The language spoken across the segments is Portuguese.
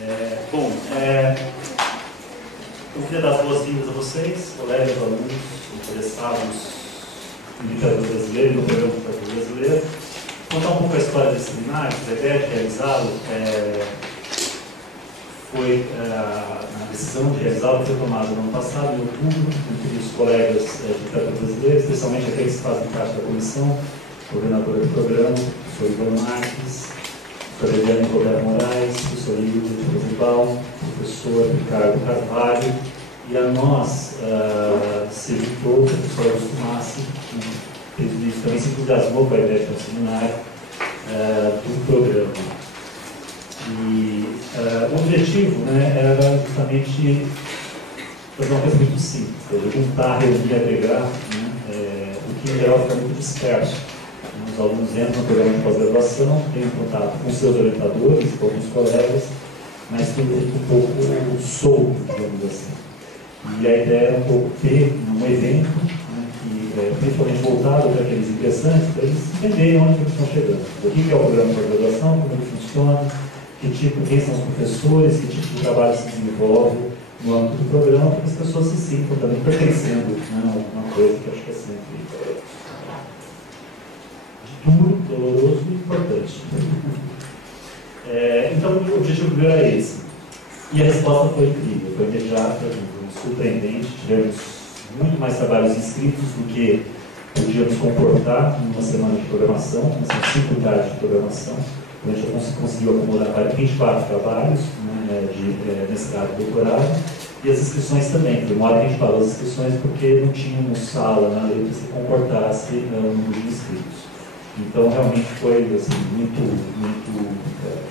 Eu queria dar as boas-vindas a vocês, colegas, alunos, interessados em literatura brasileira, no programa de literatura brasileira. Contar um pouco a história desse seminário. A ideia de realizá-lo foi a decisão de realizá-lo foi tomada no ano passado, em outubro, entre os colegas de literatura brasileira, especialmente aqueles que fazem parte da comissão, coordenadora do programa, o professor Ivan Marques, o professor Eliane Roberto Moraes, o professor Hildo Rosibal, o professor Ricardo Carvalho, e a nós se juntou o professor Augusto Massi, que também se entusiasmou com a ideia de um seminário do programa. E o objetivo era justamente fazer uma coisa muito simples, juntar, reunir, agregar, o que em geral fica muito disperso. Os alunos entram no programa de pós-graduação, têm contato com seus orientadores, com alguns colegas, mas tudo um pouco solto, digamos assim. E a ideia era um pouco ter um evento, principalmente voltado para aqueles ingressantes, para eles entenderem onde eles estão chegando. O que é o programa de pós-graduação, como ele funciona, quem são os professores, que tipo de trabalho se desenvolve no âmbito do programa, para que as pessoas se sintam também pertencendo a alguma coisa que eu acho que é sempre duro, doloroso e importante. Então, o objetivo primeiro era esse. E a resposta foi incrível, foi imediata, surpreendente. Tivemos muito mais trabalhos inscritos do que podíamos comportar numa semana de programação, são 5 tardes de programação. A gente conseguiu acumular 24 trabalhos de mestrado e doutorado, e as inscrições também. Foi uma hora que a gente parou as inscrições porque não tínhamos sala na lei que se comportasse no número de inscritos. Então, realmente foi assim, muito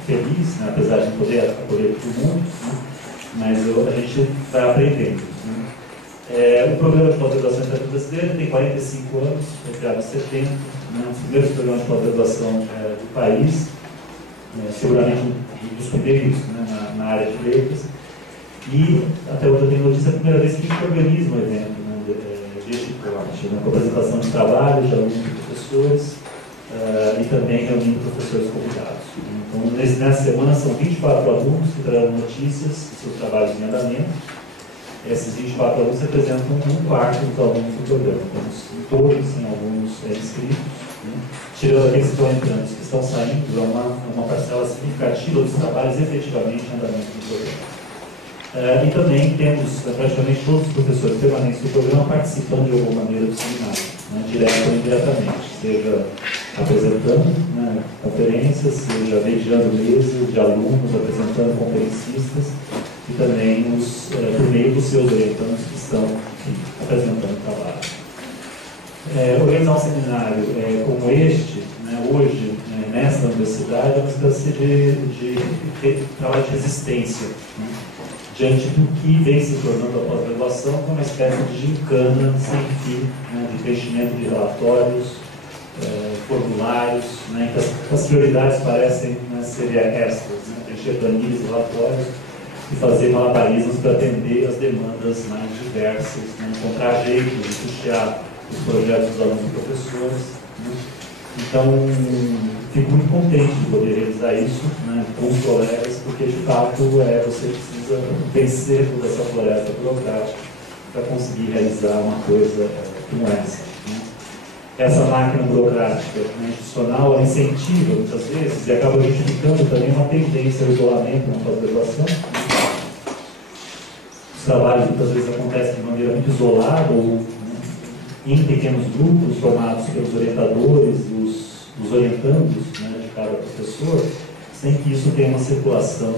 feliz, apesar de não poder acolher todo mundo, mas a gente vai aprendendo. O programa de pós-graduação em literatura brasileira tem 45 anos, foi criado em 70, um dos primeiros programas de pós-graduação do país, seguramente um dos primeiros na área de letras. E até hoje eu tenho notícia, é a primeira vez que a gente organiza um evento deste porte, com apresentação de trabalhos de alunos e professores, e também reunindo professores convidados. Então, nessa semana são 24 alunos que trarão notícias de seus trabalhos em andamento. Esses 24 alunos representam um quarto dos alunos do programa. Temos todos alunos inscritos, tirando aqueles que estão entrando, os que estão saindo, é uma parcela significativa dos trabalhos efetivamente em andamento do programa. E também temos praticamente todos os professores permanentes do programa participando de alguma maneira do seminário, direto ou indiretamente, seja apresentando conferências, seja mediando mesas de alunos, apresentando conferencistas, e também por meio dos seus orientandos que estão apresentando o trabalho. Organizar um seminário como este, hoje, nesta universidade, é uma espécie de trabalho de resistência, diante do que vem se tornando a pós-graduação, como uma espécie de gincana sem fim, de preenchimento de relatórios, formulários, em que as prioridades parecem ser extras, preencher planilhas, relatórios e fazer malabarismos para atender as demandas mais diversas, encontrar jeitos de custear os projetos dos alunos e professores. Então, fico muito contente de poder realizar isso com os colegas, porque de fato você precisa vencer toda essa floresta burocrática para conseguir realizar uma coisa como essa. Essa máquina burocrática institucional ela incentiva muitas vezes e acaba justificando também uma tendência ao isolamento na pós-graduação. Os trabalhos muitas vezes acontecem de maneira muito isolada ou em pequenos grupos formados pelos orientadores, os orientandos de cada professor, sem que isso tenha uma circulação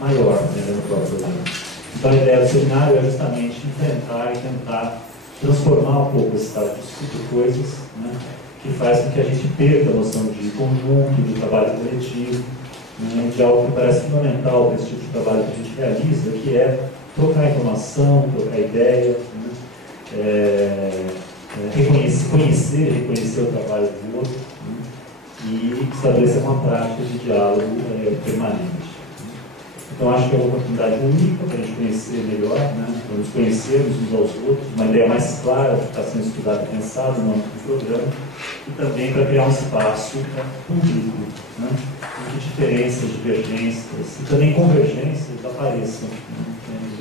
maior no próprio programa. Então a ideia do seminário é justamente enfrentar e tentar transformar um pouco esse estado de coisas, que faz com que a gente perca a noção de conjunto, de trabalho coletivo, de algo que parece fundamental para esse tipo de trabalho que a gente realiza, que é trocar informação, trocar ideia, reconhecer o trabalho do outro e estabelecer uma prática de diálogo permanente. Então, acho que é uma oportunidade única para a gente conhecer melhor, né? Para nos conhecermos uns aos outros, uma ideia mais clara que está sendo estudada e pensada no âmbito do programa, e também para criar um espaço público, né? Em que diferenças, divergências e também convergências apareçam, né?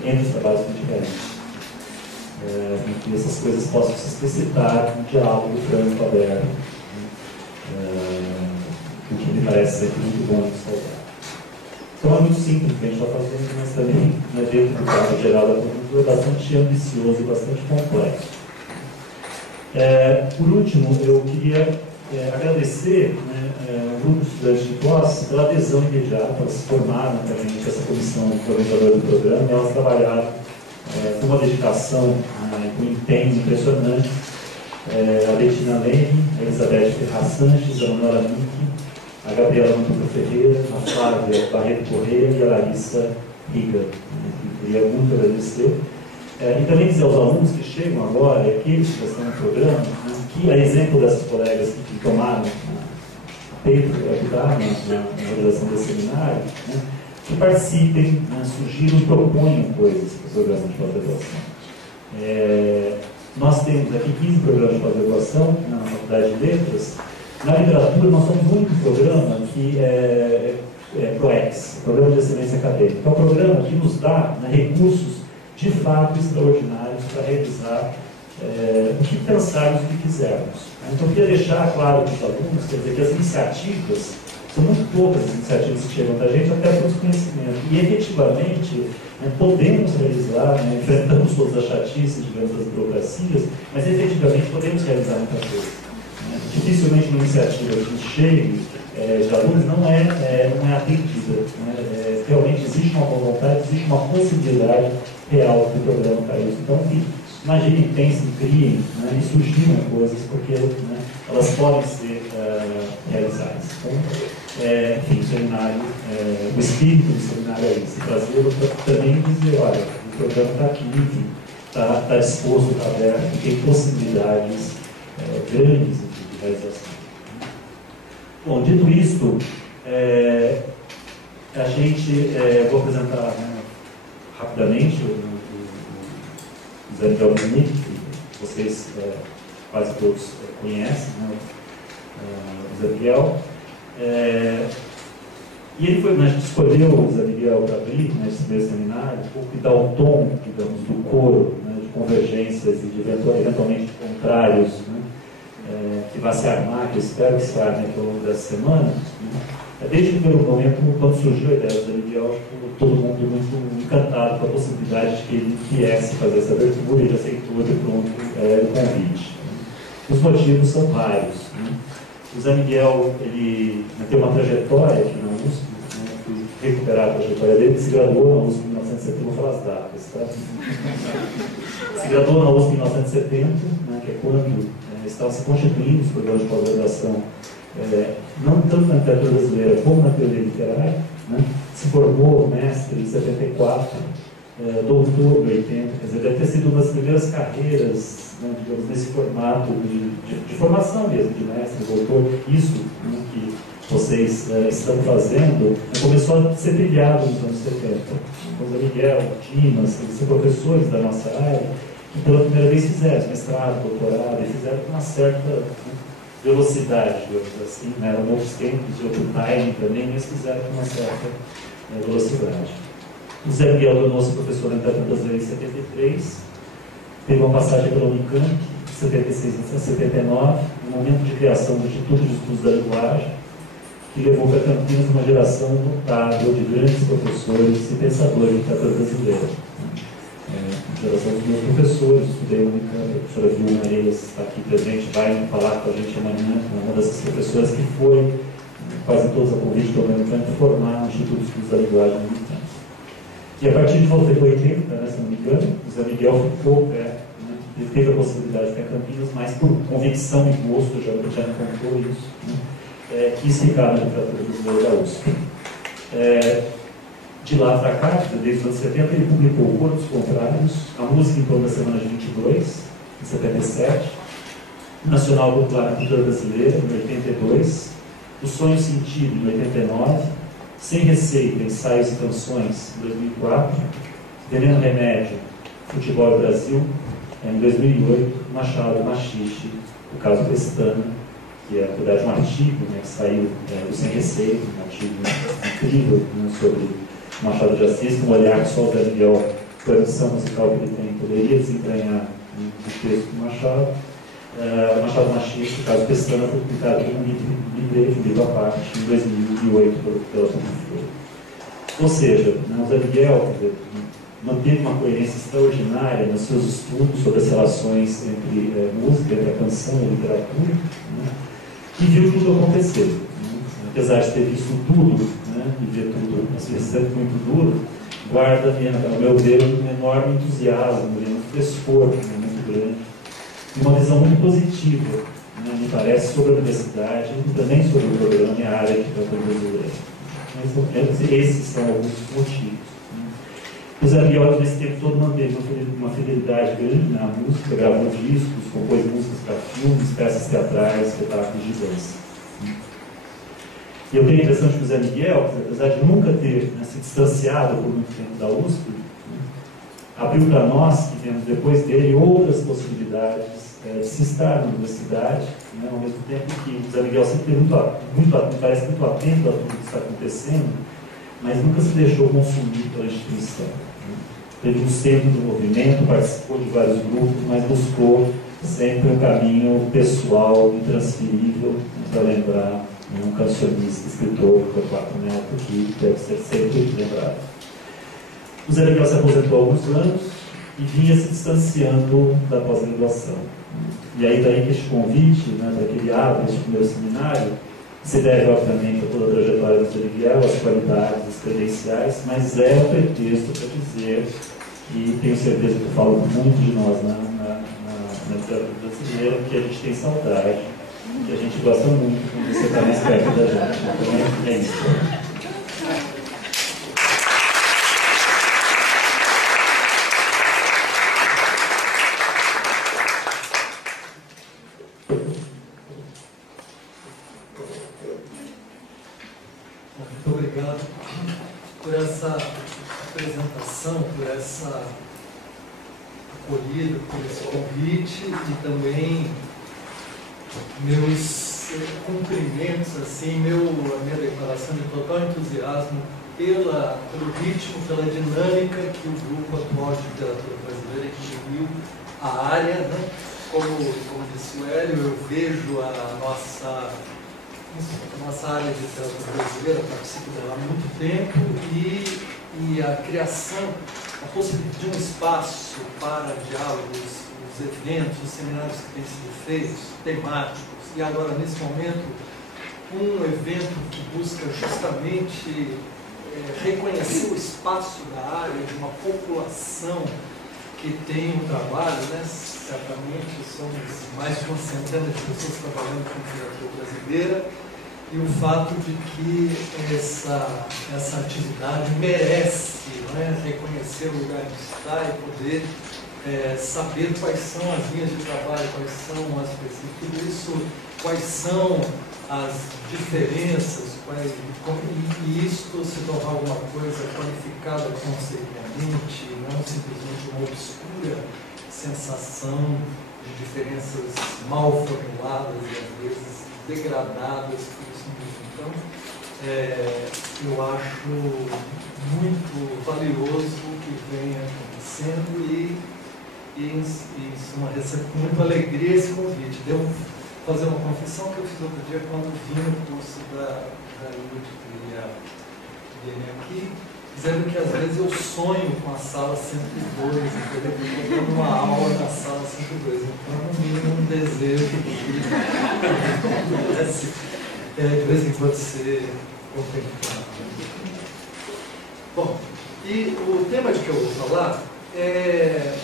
Entre os trabalhos que a gente realiza. Em que essas coisas possam se explicitar em diálogo franco, aberto, o que me parece ser muito bom e saudável. Então é muito simples o que a gente está fazendo, mas também, né, dentro do quadro geral da conjuntura, é bastante ambicioso e bastante complexo. Por último, eu queria agradecer, né, ao grupo de estudantes de pós pela adesão imediata. Elas se formaram para a gente, essa comissão coordenadora do programa, e elas trabalharam com uma dedicação, com um empenho impressionante. A Betina Leme, a Elizabeth Ferraz Sanches, a Manuela Mink, a Gabriela Mantuca Ferreira, a Flávia Barreto Correia e a Larissa Riga, que queria muito agradecer. E também dizer aos alunos que chegam agora, e aqueles que já estão no programa, né, que, a exemplo dessas colegas que tomaram a peito para ajudar na realização desse seminário, né, que participem, né, sugiram e proponham coisas para o programa de pós-graduação. Nós temos aqui 15 programas de pós-graduação na Faculdade de Letras. Na literatura, nós somos o único programa que é PROEX, Programa de Excelência Acadêmica. É um programa que nos dá, né, recursos de fato extraordinários para realizar o que pensarmos, o que quisermos. Então, eu queria deixar claro para os alunos, quer dizer, que as iniciativas, são muito poucas as iniciativas que chegam da gente, até por desconhecimento. E, efetivamente, podemos realizar, né, enfrentamos todas as chatices, digamos, das burocracias, mas, efetivamente, podemos realizar muita coisa. Dificilmente uma iniciativa que chegue de alunos não é atendida. Né? Realmente existe uma boa vontade, existe uma possibilidade real do programa para isso. Então, imaginem, pensem, criem, né, e sugiram coisas, porque, né, elas podem ser realizadas. Então, enfim, o seminário, o espírito do seminário é esse, trazê-lo para também dizer, olha, o programa está aqui, está disposto, está aberto, tem possibilidades grandes de realização. Bom, dito isto, a gente, vou apresentar, né, rapidamente o Zé Miguel Bonic, que vocês quase todos conhecem, né, o Zé Miguel. E ele foi, a gente escolheu o Zé Miguel para abrir, né, esse primeiro seminário, um pouco que dá o tom, digamos, do coro, né, de convergências e de eventualmente contrários, né, que vai se armar, que eu espero que se arme ao longo dessa semana. Né. Desde o primeiro momento, quando surgiu a ideia do Zé Miguel, todo mundo muito encantado com a possibilidade de que ele viesse fazer essa abertura, ele aceitou de pronto o convite. Né. Os motivos são vários. Né. O Zé Miguel, ele tem uma trajetória aqui na USP, né, fui recuperar a trajetória dele, ele se graduou na USP em 1970, vou falar as datas, tá? Se graduou na USP em 1970, né, que é quando estavam se constituindo os programas de pós-graduação, não tanto na literatura brasileira como na teoria literária, né, se formou mestre em 74, doutor em 80, quer dizer, deve ter sido uma das primeiras carreiras, né, digamos, nesse formato de formação mesmo, de mestre, doutor. Isso, né, que vocês estão fazendo, começou a ser trilhado nos anos 70. O Zé Miguel, Dimas, eles são professores da nossa área, que pela primeira vez fizeram mestrado, doutorado, e fizeram com uma certa velocidade, digamos assim, né? Eram outros tempos, de outro time também, mas fizeram com uma certa velocidade. O Zé Miguel tornou-se professor em literatura brasileira em 73, teve uma passagem pela Unicamp, de 76 a 79, no momento de criação do Instituto de Estudos da Linguagem, que levou para Campinas uma geração notável de grandes professores e pensadores de literatura brasileira. Geração dos meus professores, estudei no Unicamp, a professora Vilma Areias está aqui presente, vai falar com a gente amanhã, uma dessas professoras que foi, quase todos a convite do Unicamp, formar o Instituto de Estudos da Linguagem no Unicamp. E a partir de 80, né, se não me engano, o Zé Miguel ficou, ele teve a possibilidade de ficar em Campinas, mas por convicção e gosto, já me contou isso, né, quis ficar na literatura brasileira da USP. De lá para cá, desde os anos 70, ele publicou Corpos Contrários, a música em torno da semana de 22, em 77, Nacional Popular na Cultura Brasileira, em 82, O Sonho Sentido, em 89, Sem Receita, Ensaios e Canções, em 2004. Veneno Remédio, Futebol Brasil, em 2008. Machado Machixe, o caso Pestana, que é, na verdade, um artigo, né, que saiu do Sem Receita, um artigo incrível, né, sobre Machado de Assis, com um olhar que só o Zé Miguel, com a edição musical que ele tem, poderia desentranhar o texto do Machado. Machado Machixe, o caso Pestana, foi publicado como um livro à parte, em 2008, pela Publifolha. Ou seja, né, o Zé Miguel manteve uma coerência extraordinária nos seus estudos sobre as relações entre música, entre a canção e a literatura, né, e viu tudo acontecer. Né, apesar de ter visto tudo, né, e ver tudo, às vezes sempre muito duro, guarda, ao meu ver, um enorme entusiasmo, um frescor, né, muito grande, e uma visão muito positiva, né, me parece, sobre a universidade e também sobre o programa e a área que trata o brasileiro. Mas esses são alguns motivos. O Zé Miguel, nesse tempo todo, manteve uma fidelidade grande na música, gravou discos, compôs músicas para filmes, peças teatrais, espetáculos de dança. E eu tenho a impressão de que o Zé Miguel, apesar de nunca ter, né, se distanciado por muito tempo da USP, né, abriu para nós, que viemos depois dele, outras possibilidades de se estar na universidade, né, ao mesmo tempo que o Zé Miguel sempre teve me parece muito atento a tudo que está acontecendo, mas nunca se deixou consumir pela instituição. Teve um centro do movimento, participou de vários grupos, mas buscou sempre um caminho pessoal, intransferível, para lembrar um cancionista, escritor, Torquato Neto, que deve ser sempre lembrado. O Zé Miguel se aposentou há alguns anos e vinha se distanciando da pós-graduação. E aí daí que este convite, né, para que ele abra este primeiro seminário, se deve, obviamente, a toda a trajetória do Zé Miguel, as qualidades, as credenciais, mas é um pretexto para dizer, e tenho certeza que eu falo muito de nós na literatura brasileira, que a gente tem saudade, que a gente gosta muito quando você está mais perto da gente. Então é isso. Muito obrigado por essa apresentação, por essa acolhida, por esse convite e também meus cumprimentos, assim, a minha declaração de total entusiasmo pelo ritmo, pela dinâmica que o Grupo Atual de Literatura Brasileira instituiu a área, né? Como disse o Hélio, eu vejo a nossa área de literatura brasileira, participo dela há muito tempo, e a criação, a possibilidade de um espaço para diálogos, os eventos, os seminários que têm sido feitos, temáticos, e agora, nesse momento, um evento que busca justamente reconhecer o espaço da área de uma população que tem um trabalho, né? Certamente somos mais de uma centena de pessoas trabalhando com literatura brasileira, e o fato de que essa atividade merece, não é, reconhecer o lugar que está e poder saber quais são as linhas de trabalho, quais são as pesquisas, tudo isso, quais são as diferenças, e isto se tornar alguma coisa qualificada conceitualmente, não simplesmente uma obscura sensação de diferenças mal formuladas e às vezes degradadas por isso mesmo. Então, eu acho muito valioso o que vem acontecendo e recebo com muita alegria esse convite. Devo fazer uma confissão que eu fiz outro dia quando vim no curso da Ilute que ia aqui, dizendo que às vezes eu sonho com a sala 102, entendeu? Eu estou dando uma aula na sala 102, então no mínimo um desejo que pudesse de vez em quando ser contemplado. Bom, e o tema de que eu vou falar é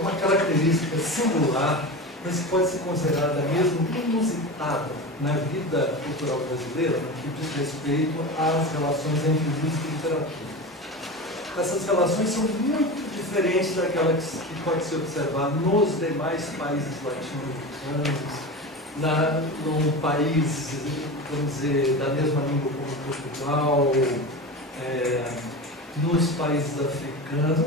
uma característica singular, mas que pode ser considerada mesmo inusitada na vida cultural brasileira, no que diz respeito às relações entre música e literatura. Essas relações são muito diferentes daquelas que pode se observar nos demais países latino-americanos, num país, vamos dizer, da mesma língua como Portugal, nos países africanos,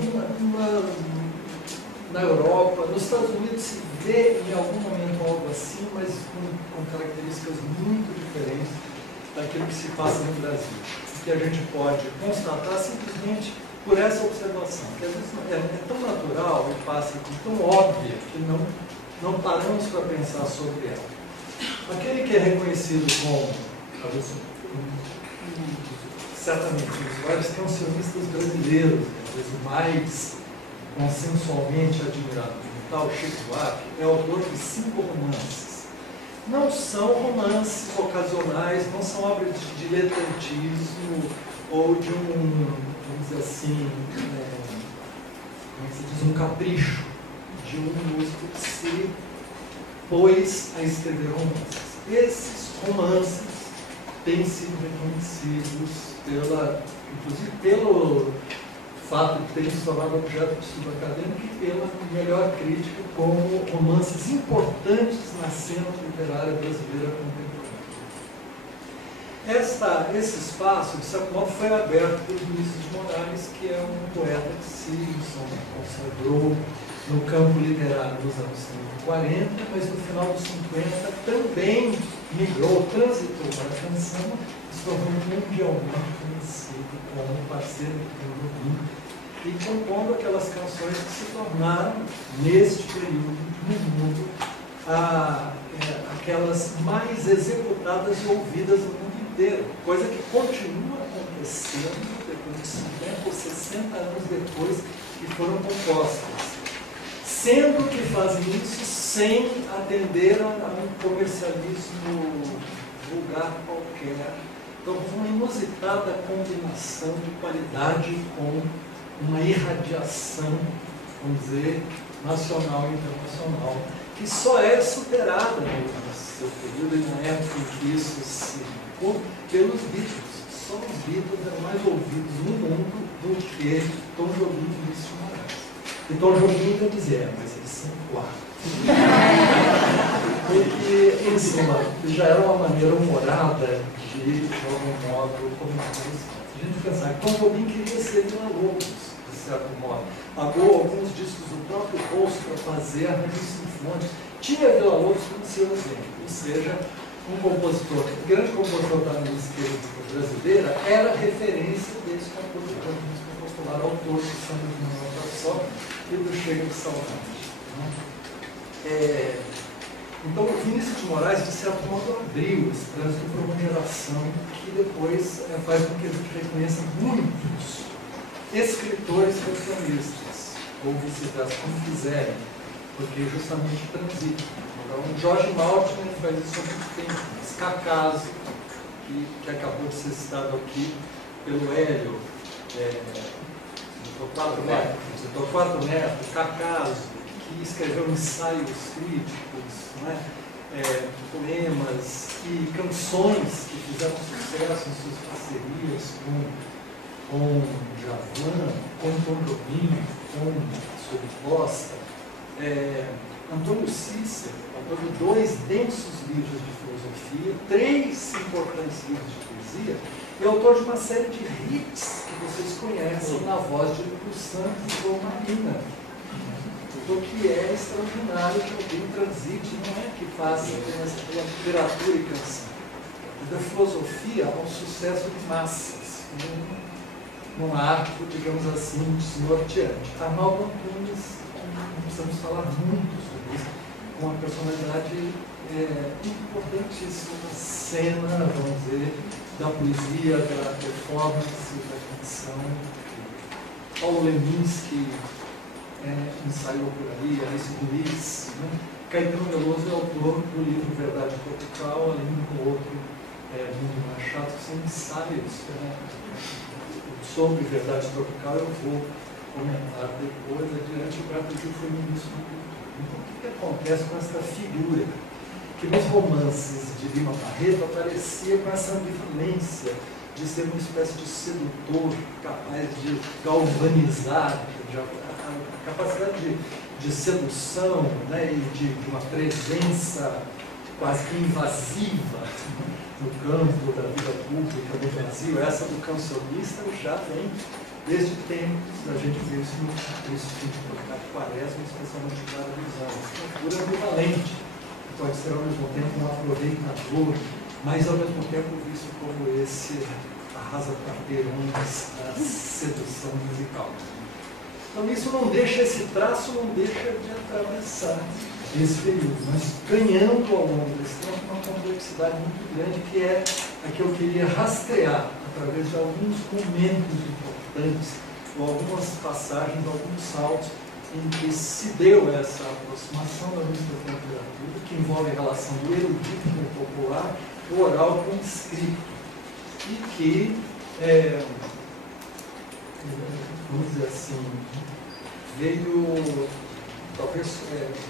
na Europa, nos Estados Unidos se vê em algum momento algo assim, mas com características muito diferentes daquilo que se passa no Brasil. Que a gente pode constatar simplesmente por essa observação, que às vezes é tão natural e passa tão óbvia que não paramos para pensar sobre ela. Aquele que é reconhecido como, talvez, certamente, os vários cancionistas brasileiros, talvez o mais consensualmente admirado como tal, Chico Buarque, é autor de 5 romances. Não são romances ocasionais, não são obras de diletantismo ou de vamos dizer assim, como se diz, um capricho de um músico que se pôs a escrever romances. Esses romances têm sido reconhecidos inclusive pelo fato de terem se tornado objeto de estudo acadêmico e pela melhor crítica como romances importantes na cena literária brasileira contemporânea. Esse espaço, de certo modo, foi aberto por Vinícius de Moraes, que é um poeta que se consagrou no campo literário nos anos 40, mas no final dos 50 também migrou, transitou para a canção e se tornou mundialmente conhecido como parceiro do Tom Jobim e compondo aquelas canções que se tornaram, neste período no mundo, aquelas mais executadas e ouvidas no mundo inteiro, coisa que continua acontecendo depois de 50 ou 60 anos depois que foram compostas. Sendo que fazem isso sem atender a um comercialismo vulgar qualquer. Então, uma inusitada combinação de qualidade com uma irradiação, vamos dizer, nacional e internacional, que só é superada no seu período e na época em que isso se ficou pelos Beatles. Só os Beatles eram mais ouvidos no mundo do que Tom Jobim e Vinícius de Moraes. E Tom Jobim vai dizer, mas eles são 4. Porque, em suma, já era uma maneira humorada de algum modo, comentar isso. Se a gente pensar que Tom Jobim queria ser Villa-Lobos, de certo modo. Pagou alguns discos do próprio bolso para fazer arranjos sinfônicos. Tinha Villa-Lobos como seu exemplo, ou seja, um compositor, o grande compositor da música brasileira, era referência desse compositor de música popular, autor de Samba de Nova Só e do Chega de Saudade. Então, o Vinícius de Moraes, de certo modo, abriu esse trânsito para uma geração que depois faz com que a gente reconheça muitos escritores cancionistas, ou vice-versa, como quiserem, porque justamente transitam. Então, Jorge Maltner faz isso há muito tempo, mas Cacaso, que acabou de ser citado aqui pelo Hélio, Torquato Neto, Cacaso, que escreveu ensaios críticos, poemas e canções que fizeram sucesso em suas parcerias com Djavan, com Tom Jobim, com Suri Costa, Antônio Cícero, autor de 2 densos livros de filosofia, 3 importantes livros de poesia, e autor de uma série de hits que vocês conhecem na voz de Lúcio Santos ou Marina. O que é extraordinário que alguém transite, não é que faça apenas pela literatura e canção. Da filosofia ao sucesso de massas, num arco, digamos assim, desnorteante. Arnaldo Antunes, não precisamos falar muito sobre isso, com uma personalidade importantíssima na cena, vamos dizer, da poesia, da performance, da canção. Paulo Leminski ensaiou por ali, Alice Ruiz, Caetano Veloso é autor do livro Verdade Tropical, além do outro, Mundo Machado, que são ensaios sobre Verdade Tropical. Eu vou comentar depois, adiante, para pedir foi no início do culto. Então, o que acontece com essa figura? Que nos romances de Lima Barreto aparecia com essa ambivalência de ser uma espécie de sedutor, capaz de galvanizar, a capacidade de sedução, e de uma presença quase que invasiva no campo da vida pública do Brasil. Essa do cancionista já vem desde tempos, a gente vê isso no Instituto de Quaresma, especialmente na televisão. Uma figura ambivalente, que pode ser ao mesmo tempo um aproveitador, mas ao mesmo tempo visto como esse arrasa-quarteirões da sedução musical. Então isso não deixa, esse traço não deixa de atravessar esse período, mas ganhando ao longo desse tempo uma complexidade muito grande, que é a que eu queria rastrear através de alguns momentos importantes, ou algumas passagens, alguns saltos, em que se deu essa aproximação da música com a literatura, que envolve a relação do erudito com o popular, do oral com o escrito, e que, vamos dizer assim, veio, talvez,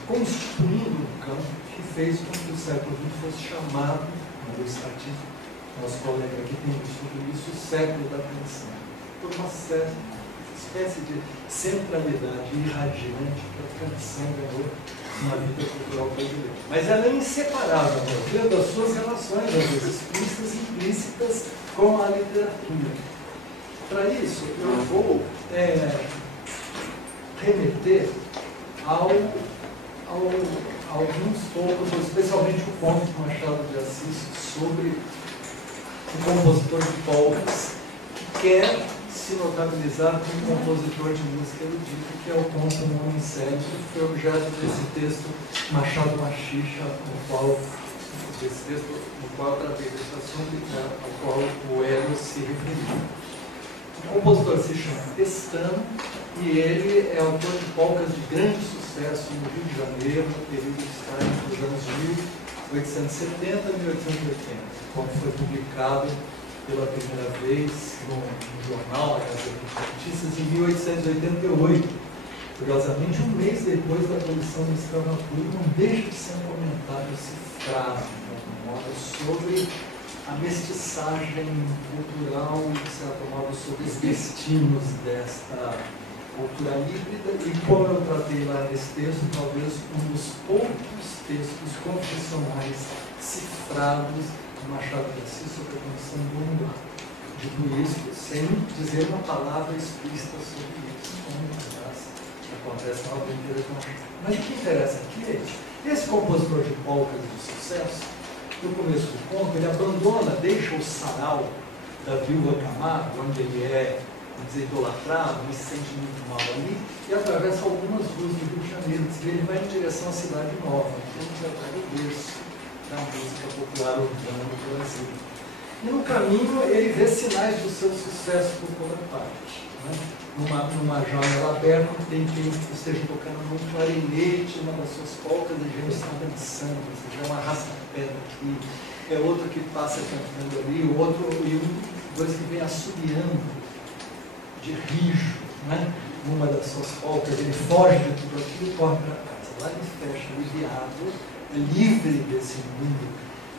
constituindo um campo que fez com que o século XX fosse chamado, no estatístico, nosso colega aqui tem estudo isso, o século da canção, por uma certa espécie de centralidade irradiante que a canção ganhou na vida cultural brasileira. Mas ela é inseparável, a meu ver, das suas relações, às vezes explícitas e implícitas, com a literatura. Para isso, eu vou remeter a alguns poucos, especialmente o conto de Machado de Assis sobre o compositor de polcas, que quer se notabilizar como compositor de música erudita, que é o conto Um Homem Sério, que foi objeto desse texto Machado Machicha, no qual eu tratei desse assunto e ao qual o Hélio se referiu. O compositor se chama Pestana e ele é autor de polcas de grande sucesso no Rio de Janeiro, no período que está entre os anos 1870 e 1880, quando foi publicado pela primeira vez no jornal, a Gazeta de Notícias, em 1888. Curiosamente, um mês depois da abolição da escravatura, não deixa de ser um comentário cifrado, de algum modo, sobre a mestiçagem cultural e, de certo modo, sobre os destinos desta cultura híbrida, e como eu tratei lá nesse texto, talvez um dos poucos textos confessionais cifrados de Machado de Assis sobre a condição do mundo. Dito isso, sem dizer uma palavra explícita sobre isso, como aliás acontece na obra inteira com Machado. Mas o que interessa aqui é isso. Esse compositor de polcas de sucesso, no começo do conto, ele abandona, deixa o sarau da Viúva Camargo, onde ele é, vamos dizer, idolatrado, e se sente muito mal ali, e atravessa algumas ruas do Rio de Janeiro. Diz que ele vai em direção à Cidade Nova, que já está no berço da música popular urbana do Brasil. E no caminho ele vê sinais do seu sucesso por toda parte. Né? Numa janela aberta, tem quem esteja tocando num clarinete, uma das suas polcas, e já está dançando, ou seja, uma arrasta-pé aqui, é outro que passa cantando ali, o outro, e dois que vem assobiando de rijo, né? Numa das suas polcas, ele foge de tudo aquilo e corre para casa. Lá ele fecha aliviado, livre desse mundo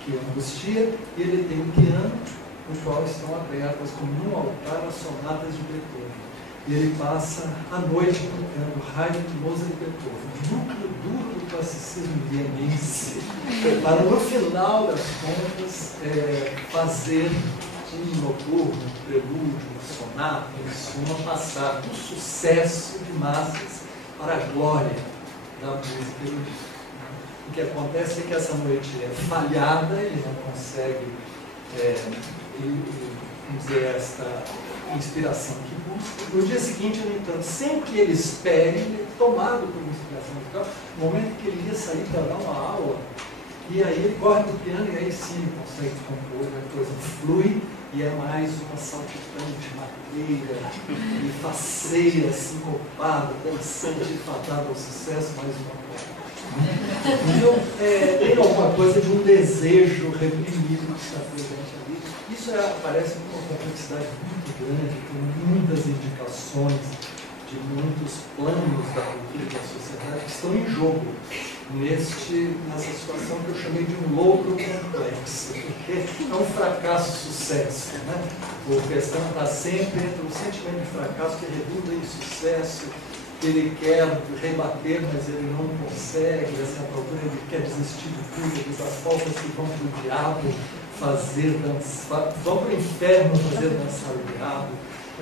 que o angustia, e ele tem um piano no qual estão abertas, como num altar, as sonatas de Beethoven. E ele passa a noite tocando Haydn, Mozart e Beethoven, núcleo duro do classicismo vienense, para no final das contas fazer um noturno, um prelúdio, uma sonata, uma suma, passar do sucesso de massas para a glória da música erudita. O que acontece é que essa noite é falhada, ele não consegue vamos dizer, esta inspiração que busca. No dia seguinte, no entanto, sem que ele espere, ele é tomado por uma inspiração musical, no momento que ele ia sair para dar uma aula, e aí ele corre do piano e aí sim ele consegue compor, a coisa flui, e é mais uma saltitante madeira, e faceira, sincopada, dançante, fatada ao sucesso, mais uma coisa. Então, tem alguma coisa de um desejo reprimido que está presente ali. Isso aparece com uma complexidade muito grande, com muitas indicações de muitos planos da cultura e da sociedade que estão em jogo nessa situação que eu chamei de um logro complexo, porque é um fracasso-sucesso, né? O questão está sempre entre o sentimento de fracasso que redunda em sucesso, ele quer rebater, mas ele não consegue, a certa altura ele quer desistir de tudo, diz as polcas que vão para o diabo fazer dançar, vão para o inferno fazer dançar o diabo,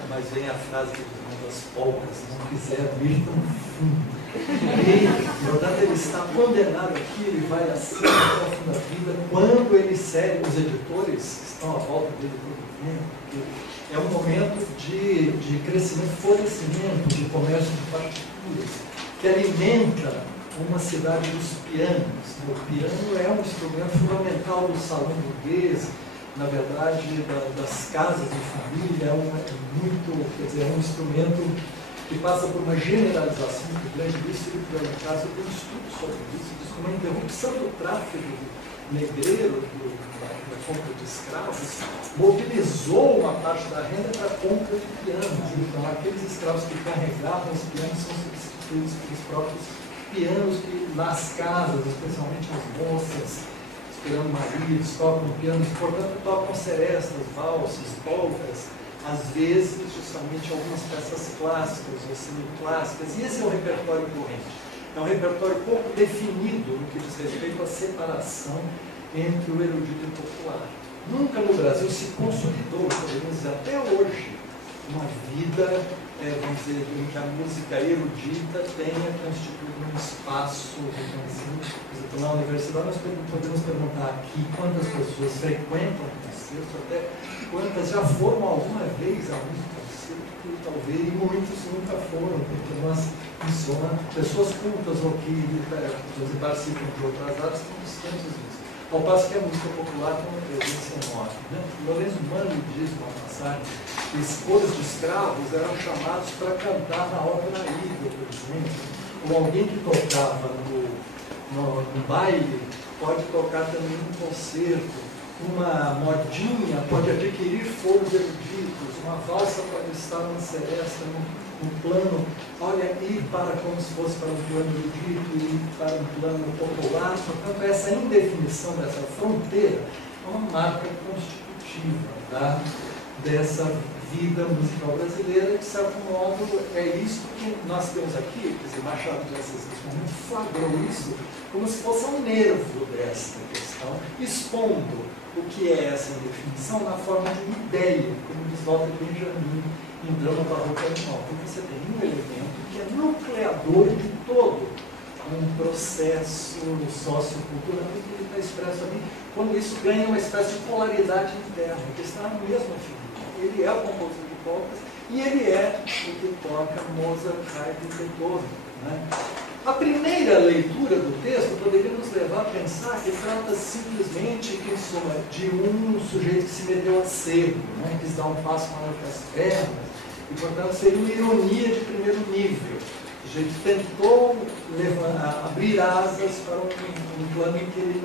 mas vem a frase que diz, as polcas não quiseram ir tão fundo. E, portanto, ele está condenado aqui, ele vai assim até o fim da vida, quando ele segue os editores que estão à volta dele todo o tempo, porque é um momento de crescimento, florescimento, de comércio de partituras, que alimenta uma cidade dos pianos. O piano é um instrumento fundamental do salão burguês, na verdade, das casas de família, é um instrumento que passa por uma generalização muito grande disso, e por acaso tem um estudo sobre isso, diz como a interrupção do tráfego negreiro, da compra de escravos, mobilizou uma parte da renda para a compra de pianos. Então, aqueles escravos que carregavam os pianos são substituídos pelos próprios pianos que nas casas, especialmente as moças, esperando maridos, tocam pianos, portanto tocam serestas, valses, polcas, às vezes justamente algumas peças clássicas ou semiclássicas, e esse é o repertório corrente. É um repertório pouco definido no que diz respeito à separação entre o erudito e o popular. Nunca no Brasil se consolidou, podemos dizer, até hoje, uma vida, vamos dizer, em que a música erudita tenha constituído um espaço reconhecido. Por exemplo, na universidade nós podemos perguntar aqui quantas pessoas frequentam o concerto, até quantas já foram alguma vez a um concerto, e talvez muitos nunca foram, porque nós somos pessoas cultas ou que participam de outras artes estão distantes disso. Ao passo que a música popular tem uma presença enorme. Lourenço Mano diz uma passagem que esposos de escravos eram chamados para cantar na ópera Ida, por exemplo. Ou alguém que tocava no baile pode tocar também no concerto. Uma modinha pode adquirir foros eruditos. Uma valsa pode estar numa seresta, num plano, olha, ir para como se fosse para um plano erudito, ir para um plano popular. Portanto, essa indefinição dessa fronteira é uma marca constitutiva dessa vida musical brasileira. De certo modo, é isso que nós temos aqui, quer dizer, Machado de Assis flagrou isso como se fosse um nervo desta questão, expondo o que é essa indefinição na forma de uma ideia, como diz Walter Benjamin em Drama Barroco Animal, porque você tem um elemento que é nucleador de todo um processo sociocultural que ele está expresso ali, quando isso ganha uma espécie de polaridade interna, que está na mesma figura. Ele é o compositor de polcas e ele é o que toca Mozart, Haydn e Beethoven. Né? A primeira leitura do texto poderia nos levar a pensar que trata simplesmente, em suma, de um sujeito que se meteu a cedo, né? Quis dar um passo maior que as pernas, e, portanto, seria uma ironia de primeiro nível. O sujeito tentou abrir asas para um plano em que ele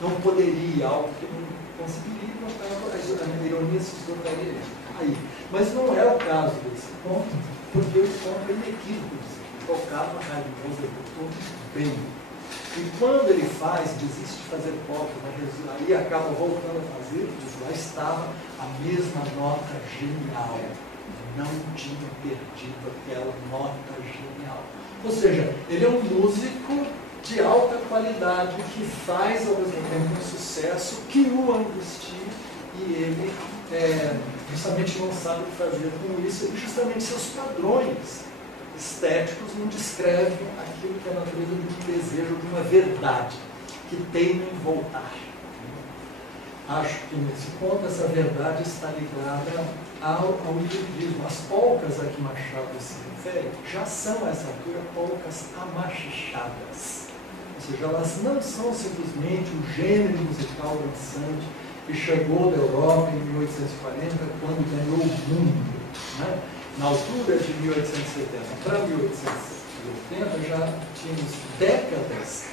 não poderia, algo que não conseguiria, e, portanto, a ironia se esgotaria aí. Mas não é o caso desse ponto, porque o ponto é inequívoco. Tocava Raimondo bem. E quando ele desiste de fazer pop, aí acaba voltando a fazer, lá estava a mesma nota genial. Não tinha perdido aquela nota genial. Ou seja, ele é um músico de alta qualidade que faz ao mesmo tempo um sucesso que o angustia e ele justamente não sabe o que fazer com isso, e justamente seus padrões estéticos não descrevem aquilo que é a natureza de um desejo, de uma verdade, que teima em voltar. Acho que nesse ponto essa verdade está ligada ao iludivismo. As polcas a que Machado se refere já são, a essa altura, polcas amachichadas. Ou seja, elas não são simplesmente o gênero musical dançante que chegou da Europa em 1840, quando ganhou o mundo. Né? Na altura de 1870 para 1880, já tínhamos décadas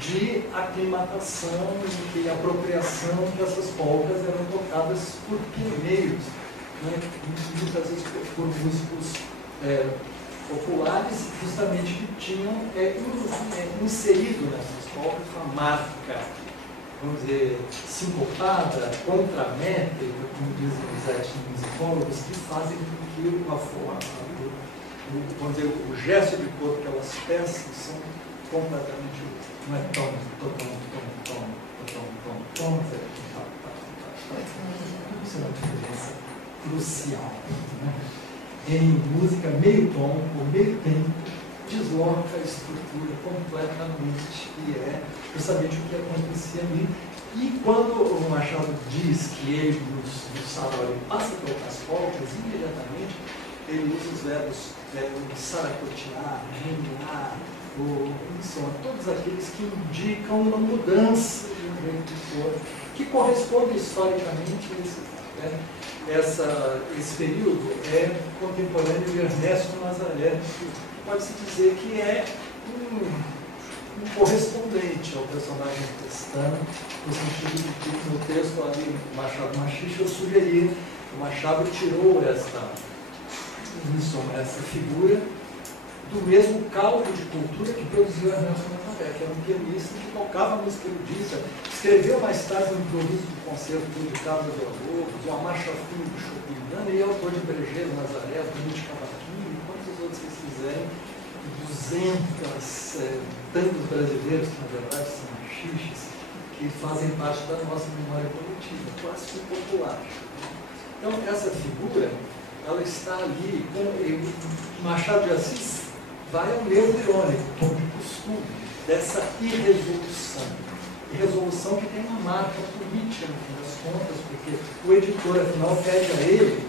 de aclimatação e apropriação que essas polcas eram tocadas por pioneiros, né? Muitas vezes por músicos populares, justamente que tinham inserido nessas polcas uma marca, vamos dizer, sincopada, contramétrica, como dizem os etnomusicólogos, que fazem com que vamos dizer, o gesto de corpo que elas peçam são completamente, não é tom, isso é uma diferença crucial, né? Em música, meio tom ou meio tempo desloca a estrutura completamente, e é justamente o que acontecia ali. E quando o Machado diz que ele, no sarau, ele passa a tocar as polcas, imediatamente ele usa os verbos saracotear, remiar, todos aqueles que indicam uma mudança de um jeito de cor, que corresponde historicamente a esse período contemporâneo de Ernesto Nazaré, que pode-se dizer que é um correspondente ao personagem Pestana, no sentido de que no texto ali, Machado Machixe, eu sugeri que o Machado tirou essa figura do mesmo caldo de cultura que produziu Ernesto Nazaré, que era um pianista que tocava música erudita, escreveu mais tarde um improviso do concerto de Carlos Villalobos, uma marcha fina do Chopin, e é autor de Brejeiro, Nazaré, Bruno de Cavaquinho, e quantos outros vocês quiserem, 200 tantos brasileiros, que na verdade são machiches, que fazem parte da nossa memória coletiva, quase que popular. Então, essa figura, ela está ali, Machado de Assis vai ao mesmo irônico, como de costume, dessa irresolução. Irresolução que tem uma marca política, no fim das contas, porque o editor, afinal, pede a ele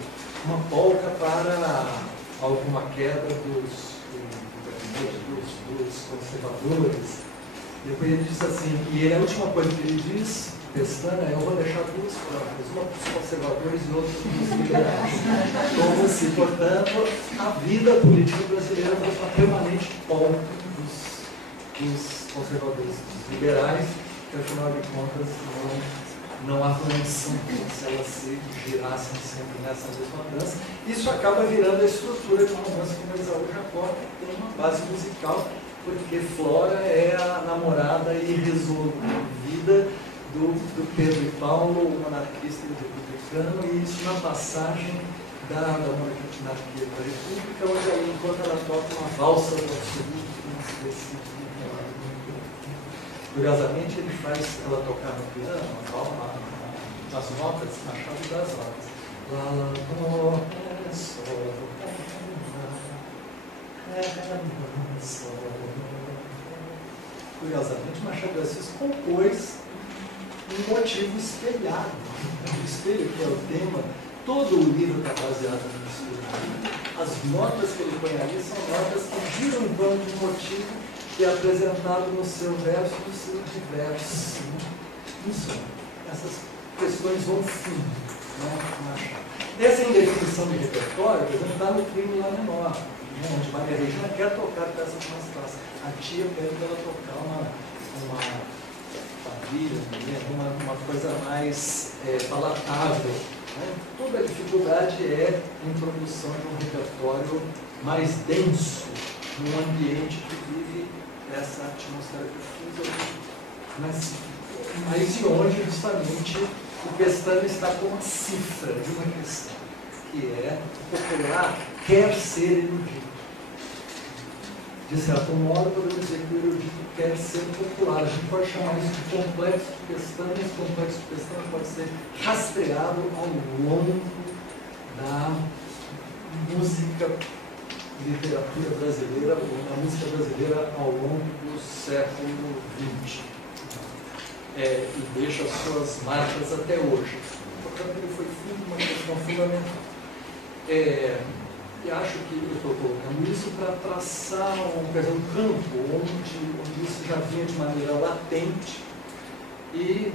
uma polca para alguma queda dos conservadores. Depois ele diz assim, e a última coisa que ele diz, Pestana, eu vou deixar duas provas, uma para os conservadores e outra para os liberais. Como se, portanto, a vida política brasileira fosse uma permanente polca dos conservadores, dos liberais, que afinal de contas não avançam se elas se girassem sempre nessa mesma dança. Isso acaba virando a estrutura de uma dança como Isaú Jacó, que tem uma base musical, porque Flora é a namorada irresolvida do Pedro e Paulo, o monarquista e o republicano, e isso na passagem da monarquia da República, onde aí, enquanto ela toca uma valsa do absoluto, curiosamente, ele faz ela tocar no piano, as notas, a chave das notas. Curiosamente, Machado de Assis compôs um motivo espelhado. O espelho, que é o tema, todo o livro está baseado no espelho. As notas que ele põe ali são notas que giram em torno de um motivo que é apresentado no seu verso e no seu diverso. Isso, essas questões vão fundo, né? Essa indefinição de repertório, por exemplo, está no Crime Lá Menor, né, onde Maria Regina quer tocar peças mais clássicas. A tia pede para ela tocar uma quadrilha, uma coisa mais palatável. Né? Toda a dificuldade é a introdução de um repertório mais denso, num ambiente que vive essa atmosfera difusa, mas de onde justamente o Pestana está com a cifra de uma questão, que é o popular quer ser erudito. De certo modo, podemos dizer que o erudito quer ser popular. A gente pode chamar isso de complexo de Pestana, e esse complexo de Pestana pode ser rastreado ao longo da música literatura brasileira, ou da música brasileira ao longo do século XX. E deixa as suas marcas até hoje. Portanto, ele foi uma questão fundamental. E acho que eu estou colocando isso para traçar um campo onde isso já vinha de maneira latente. E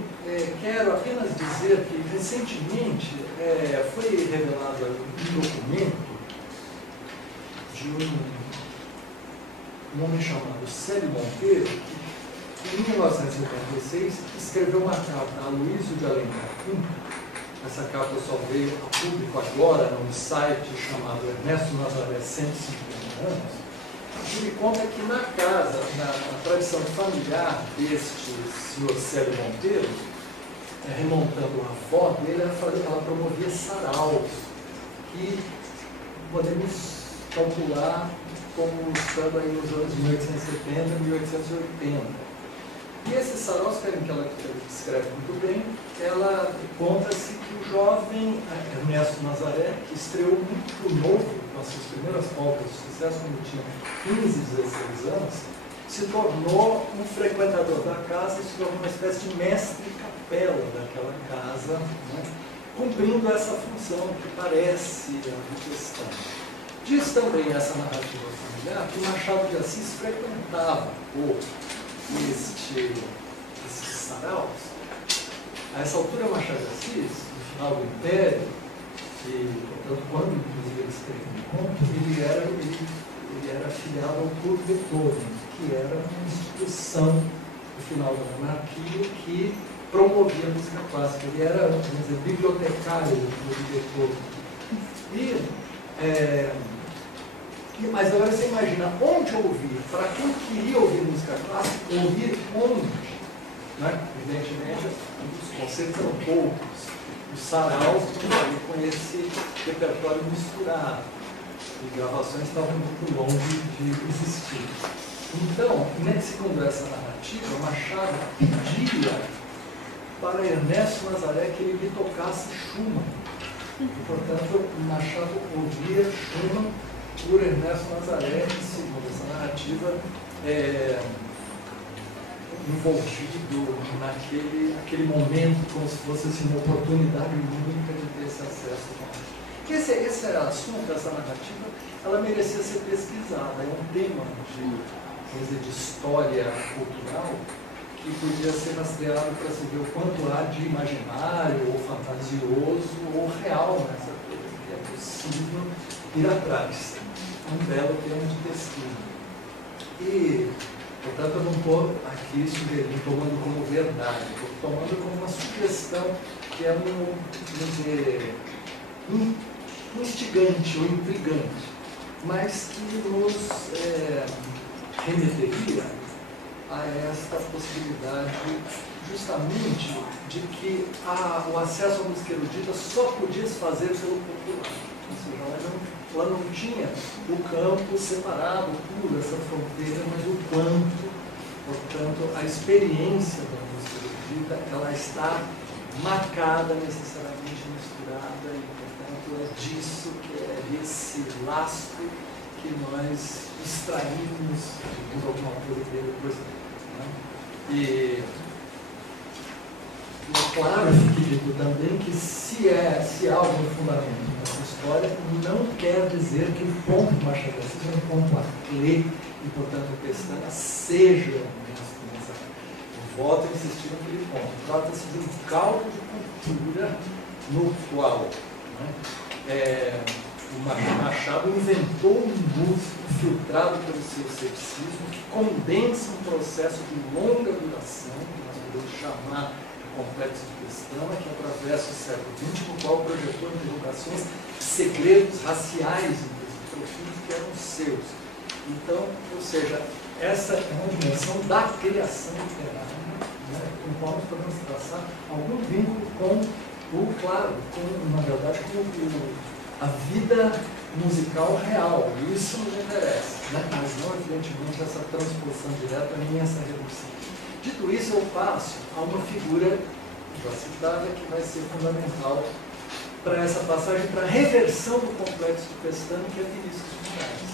quero apenas dizer que, recentemente, foi revelado um documento de um homem chamado Célio Monteiro, que em 1956 escreveu uma carta a Aloysio de Alencar Cunha. Essa carta só veio a público agora num site chamado Ernesto Nazaré 150 anos, que me conta que na casa, na tradição familiar deste senhor Célio Monteiro, remontando a avó dele, ela promovia saraus, que podemos calcular como estando aí nos anos 1870 e 1880. E esse Saraus, que ela descreve muito bem, ela conta-se que o jovem Ernesto Nazaré, que estreou muito novo com as suas primeiras obras de sucesso, quando tinha 15, 16 anos, se tornou um frequentador da casa e se tornou uma espécie de mestre-capela daquela casa, né, cumprindo essa função que parece a questão. Diz também essa narrativa familiar que Machado de Assis frequentava esses saraus. A essa altura, Machado de Assis, no final do Império, e, portanto, quando inclusive ele escreveu um conto, ele era afiliado ao Clube de Beethoven, que era uma instituição no final da monarquia que promovia a música clássica. Ele era, vamos dizer, bibliotecário do Clube de Beethoven. Mas agora você imagina onde ouvir, para quem queria ouvir música clássica, ouvir onde? Né? Evidentemente, os concertos eram poucos, os saraus com esse repertório misturado, e gravações estavam muito longe de existir. Então, segundo essa narrativa, Machado pedia para Ernesto Nazaré que ele lhe tocasse Schumann. E, portanto, Machado ouvia Schumann por Ernesto Nazaré, segundo essa narrativa, envolvido naquele momento, como se fosse assim, uma oportunidade única de ter esse acesso. Esse assunto, essa narrativa, ela merecia ser pesquisada. É um tema de história cultural que podia ser rastreado para se ver o quanto há de imaginário, ou fantasioso, ou real nessa coisa, que é possível ir atrás. Um belo tema de pesquisa. E, portanto, eu não estou aqui sugerindo, tomando como verdade, estou tomando como uma sugestão que é um instigante ou intrigante, mas que nos remeteria a esta possibilidade justamente de que o acesso à música erudita só podia se fazer pelo popular. Ou seja, ela não tinha o campo separado por essa fronteira, mas o quanto, portanto, a experiência da música erudita, ela está marcada, necessariamente misturada, e, portanto, é disso que é desse lastro que nós extraímos de alguma coisa dele depois. Né? E é claro, fique dito também que se há algum fundamento nessa história, não quer dizer que o ponto de Machado de Assis é um ponto a clé e, portanto, a questão seja nessa. Eu volto a insistir naquele ponto. Trata-se de um caldo de cultura no qual o Machado inventou um músico filtrado pelo seu ceticismo que condensa um processo de longa duração, que nós podemos chamar complexo de questão, que atravessa o século XX, no qual projetou interrogações, segredos raciais, profundos, que eram seus. Então, ou seja, essa é uma dimensão da criação literária, né, com qual nós podemos traçar algum vínculo com na verdade, com a vida musical real. E isso nos interessa, né, mas não, evidentemente, essa transposição direta nem essa redução. Dito isso, eu passo a uma figura já citada que vai ser fundamental para essa passagem, para a reversão do complexo de Pestana, que é Vinícius de Moraes.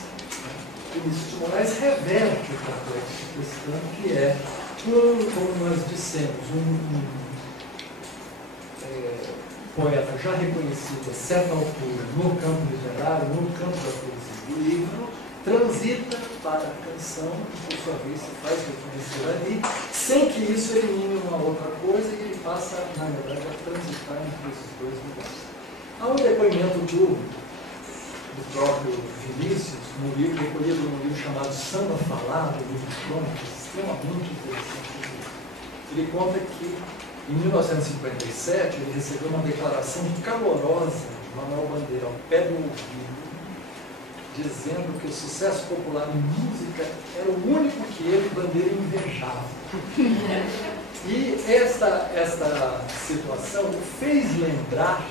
Vinícius de Moraes reverte o complexo de Pestana, que é, como nós dissemos, um poeta já reconhecido a certa altura no campo literário, no campo da poesia do livro, transita para a canção, que por sua vez se faz reconhecer ali, sem que isso elimine uma outra coisa, e ele passa, na verdade, a transitar entre esses dois lugares. Há um depoimento do próprio Vinícius, no livro, recolhido num livro chamado Samba Falado, do livro Crônicas, extremamente interessante. Ele conta que, em 1957, ele recebeu uma declaração calorosa de Manuel Bandeira ao pé do ouvido, dizendo que o sucesso popular em música era o único que ele, Bandeira, invejava. E esta situação o fez lembrar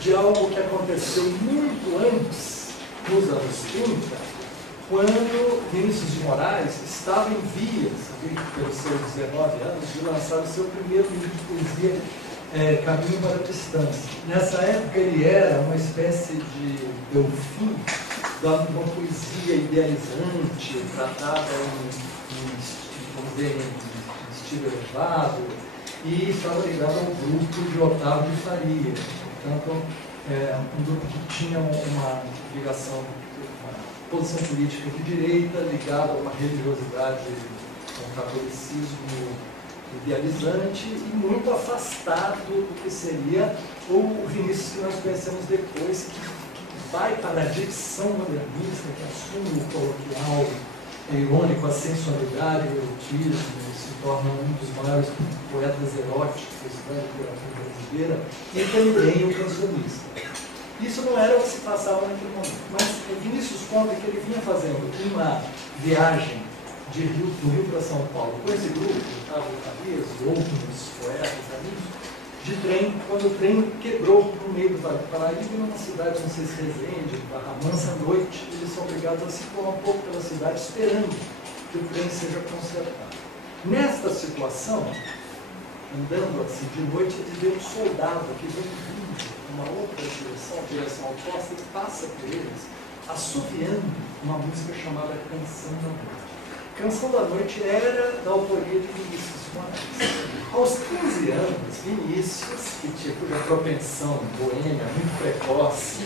de algo que aconteceu muito antes nos anos 30, quando Vinícius de Moraes estava em vias, pelos seus 19 anos, de lançar o seu primeiro livro de poesia, Caminho para a Distância. Nessa época ele era uma espécie de Delfim, dando uma poesia idealizante, tratada em estilo elevado, e estava ligado ao grupo de Otávio de Faria. Portanto, um grupo que tinha uma ligação, uma posição política de direita, ligada a uma religiosidade, um catolicismo idealizante e muito afastado do que seria o Vinícius que nós conhecemos depois, que vai para a dicção modernista, que assume o coloquial, irônico, a sensualidade, o erotismo, se torna um dos maiores poetas eróticos da literatura brasileira, e também o cancionista. Isso não era o que se passava naquele momento, mas Vinícius conta que ele vinha fazendo uma viagem do Rio para São Paulo com esse grupo, Otávio Farias, outros poetas, amigos, de trem, quando o trem quebrou no meio do Vale do Paraíba, numa cidade, não sei se Resende, Barra Mansa, à noite, eles são obrigados a circular um pouco pela cidade, esperando que o trem seja consertado. Nesta situação, andando assim de noite, eles veem um soldado que vem vindo uma outra direção oposta, e passa por eles, assoviando uma música chamada Canção da Noite. Canção da Noite era da autoria de Vinícius Moraes. Aos 15 anos, Vinícius, que cuja propensão boêmia muito precoce,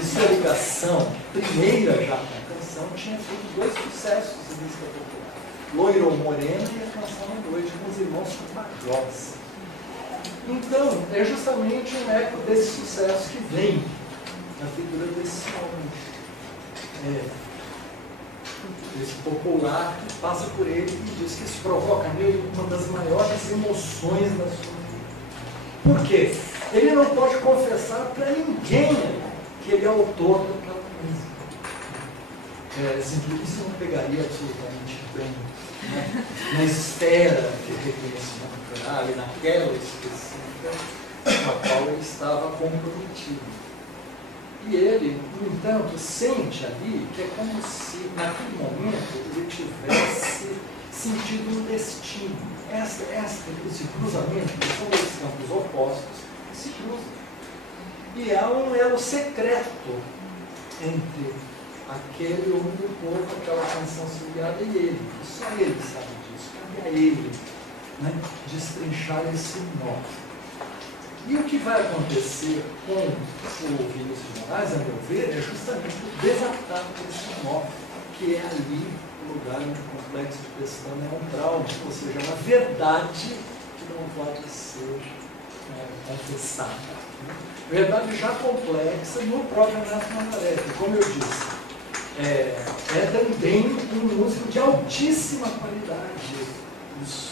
e sua ligação primeira já com a canção, tinha feito 2 sucessos de música popular: Loira ou Morena e a Canção da Noite, com os irmãos Tapajós. Então, é justamente um eco desse sucesso que vem na figura desse homem. Esse popular que passa por ele e diz que isso provoca nele uma das maiores emoções da sua vida. Por quê? Ele não pode confessar para ninguém que ele é autor daquela música. Isso não pegaria absolutamente bem, né? Na esfera de reconhecimento cultural e naquela específica com a qual ele estava comprometido. E ele, no entanto, sente ali que é como se, naquele momento, ele tivesse sentido um destino. Esse cruzamento, que são 2 campos opostos, que se cruzam. E há um elo secreto entre aquele homem do povo, aquela canção auxiliada, e ele. E só ele sabe disso. Cabe a ele, né, destrinchar esse nó. E o que vai acontecer com o Vinícius de Moraes, a meu ver, é justamente o desatar desse nó, que é ali o lugar onde o complexo de Pestana é um trauma, ou seja, uma verdade que não pode ser confessada. Verdade já complexa no próprio Ernesto Nazaré, que, como eu disse, é também um músico de altíssima qualidade. Os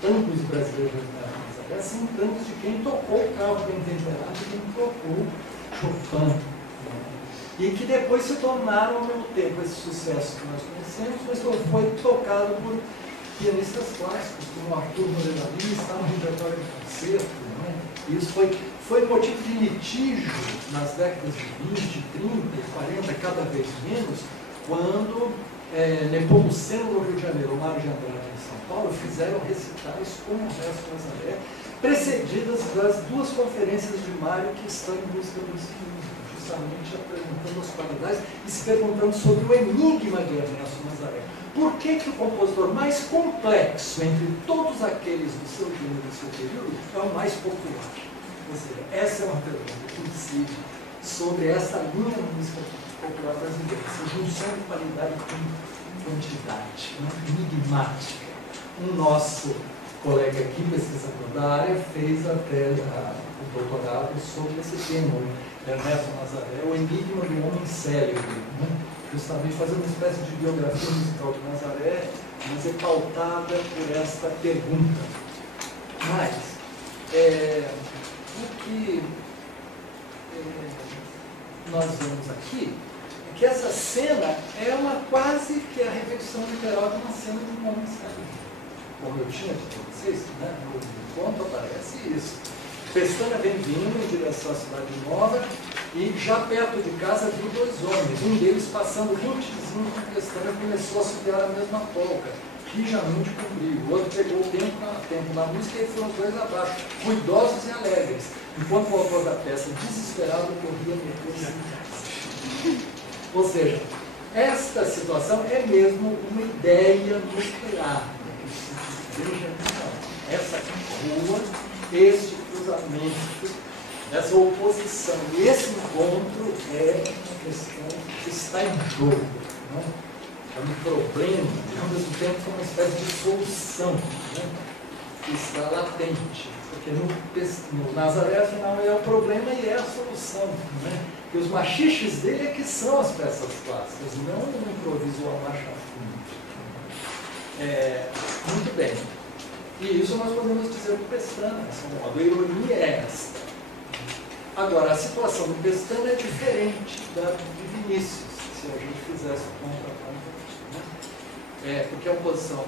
tangos brasileiros são tangos de quem tocou o carro bem temperado, de quem tocou Chopin, né? E que depois se tornaram ao mesmo tempo esse sucesso que nós conhecemos, mas foi tocado por pianistas clássicos, como Arthur Moreira Lis, está no repertório de concerto, né? E isso foi motivo de litígio nas décadas de 20, 30 e 40, cada vez menos, quando Nepomuceno no Rio de Janeiro, o Mário de Andrade em São Paulo, fizeram recitais com o Ernesto Nazaré, precedidas das 2 conferências de Mário que estão em busca do ciúme, justamente apresentando as qualidades e se perguntando sobre o enigma de Ernesto Nazaré. Por que o compositor mais complexo entre todos aqueles do seu gênero e do seu período é o mais popular? Ou seja, essa é uma pergunta que incide sobre essa linha da música popular brasileira, essa junção de qualidade com quantidade, né? Enigmática. O nosso colega aqui, pesquisador da área, fez até o doutorado sobre esse tema, Ernesto Nazaré, o enigma do homem célebre, né? Justamente fazendo uma espécie de biografia musical de Nazaré, mas é pautada por esta pergunta. Mas, o que nós vemos aqui é que essa cena é quase que a repetição literal de uma cena de um homem célebre. Como eu tinha dito para vocês, né, no conto aparece isso. Pestana vem vindo em direção à Cidade Nova, E já perto de casa viu dois homens, um deles passando rintezinho com Pestana e começou a assobiar a mesma polca, rijamente cumpriu. O outro pegou o tempo na música e foram os dois abaixo, ruidosos e alegres, enquanto o autor da peça, desesperado, corria meter-se em casa. Ou seja, esta situação é mesmo uma ideia nuclear. Veja, essa rua, este cruzamento, essa oposição, e esse encontro é uma questão que está em jogo, né? É um problema, e ao mesmo tempo é uma espécie de solução, né? Que está latente, porque no Nazaré, afinal, é o problema e é a solução, né? E os machiches dele é que são as peças clássicas, não o improviso ou a marcha fundo. Muito bem. E isso nós podemos dizer do Pestana, desse modo. A ironia é esta. Agora, a situação do Pestana é diferente da de Vinícius, se a gente fizesse o contraponto, né? Porque a oposição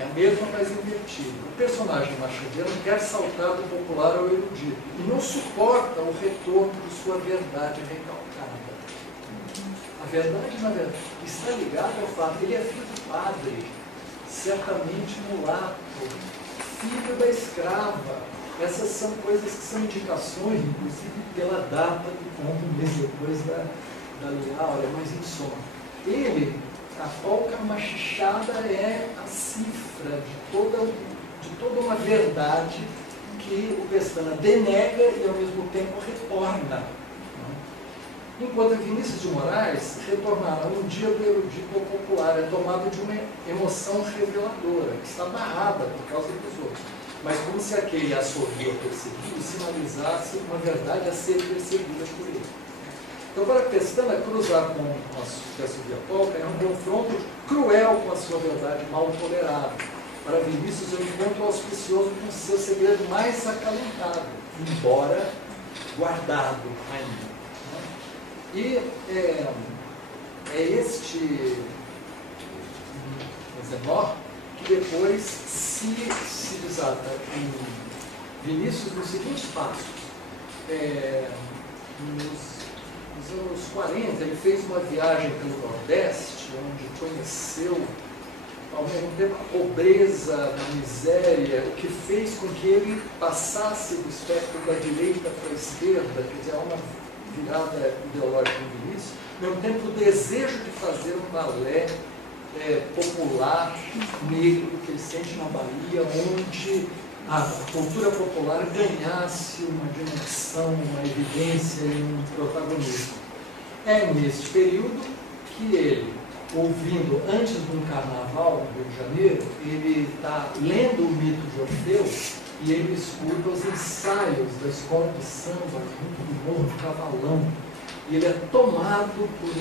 é a mesma, mas invertida. O personagem machadiano quer saltar do popular ao erudito e não suporta o retorno de sua verdade recalcada. A verdade, na verdade, está ligada ao fato que ele é filho do padre, certamente mulato, filho da escrava. Essas são coisas que são indicações, inclusive pela data do conto, um mês depois da Lei Áurea, mas em soma. A polca machichada é a cifra de toda uma verdade que o Pestana denega e ao mesmo tempo retorna. Enquanto Vinícius de Moraes retornará um dia do erudito ao popular, é tomado de uma emoção reveladora, que está barrada por causa dos outros. Mas como se aquele assovio perseguido sinalizasse uma verdade a ser perseguida por ele. Então, para Pestana, cruzar com a assovia polca é um confronto cruel com a sua verdade mal tolerada. Para Vinícius, é um encontro auspicioso com seu segredo mais acalentado, embora guardado ainda. E é este Zenor que depois se desata em Vinícius nos seguintes passos. Nos anos 40, ele fez uma viagem pelo Nordeste, onde conheceu, ao mesmo tempo, a pobreza, a miséria, o que fez com que ele passasse do espectro da direita para a esquerda, quer dizer, há uma virada ideológica em Vinícius, ao mesmo tempo o desejo de fazer um balé popular, negro, que ele sente na Bahia, onde a cultura popular ganhasse uma dimensão, uma evidência e um protagonismo. É neste período que ele, ouvindo antes de um carnaval no Rio de Janeiro, ele está lendo o mito de Orfeu e ele escuta os ensaios da escola de samba junto do Morro do Cavalão. E ele é tomado por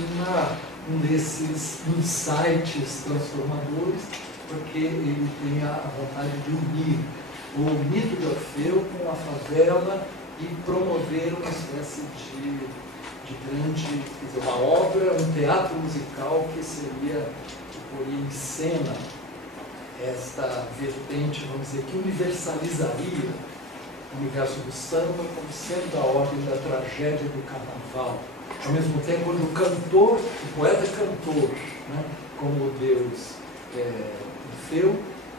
um desses insights transformadores, porque ele tem a vontade de unir o mito de Orfeu com a favela e promover uma espécie de grande, quer dizer, uma obra, um teatro musical que seria, que poria em cena esta vertente, vamos dizer, que universalizaria o universo do samba como sendo da ordem da tragédia do carnaval. Ao mesmo tempo, onde o cantor, o poeta cantor, né, como o deus Orfeu,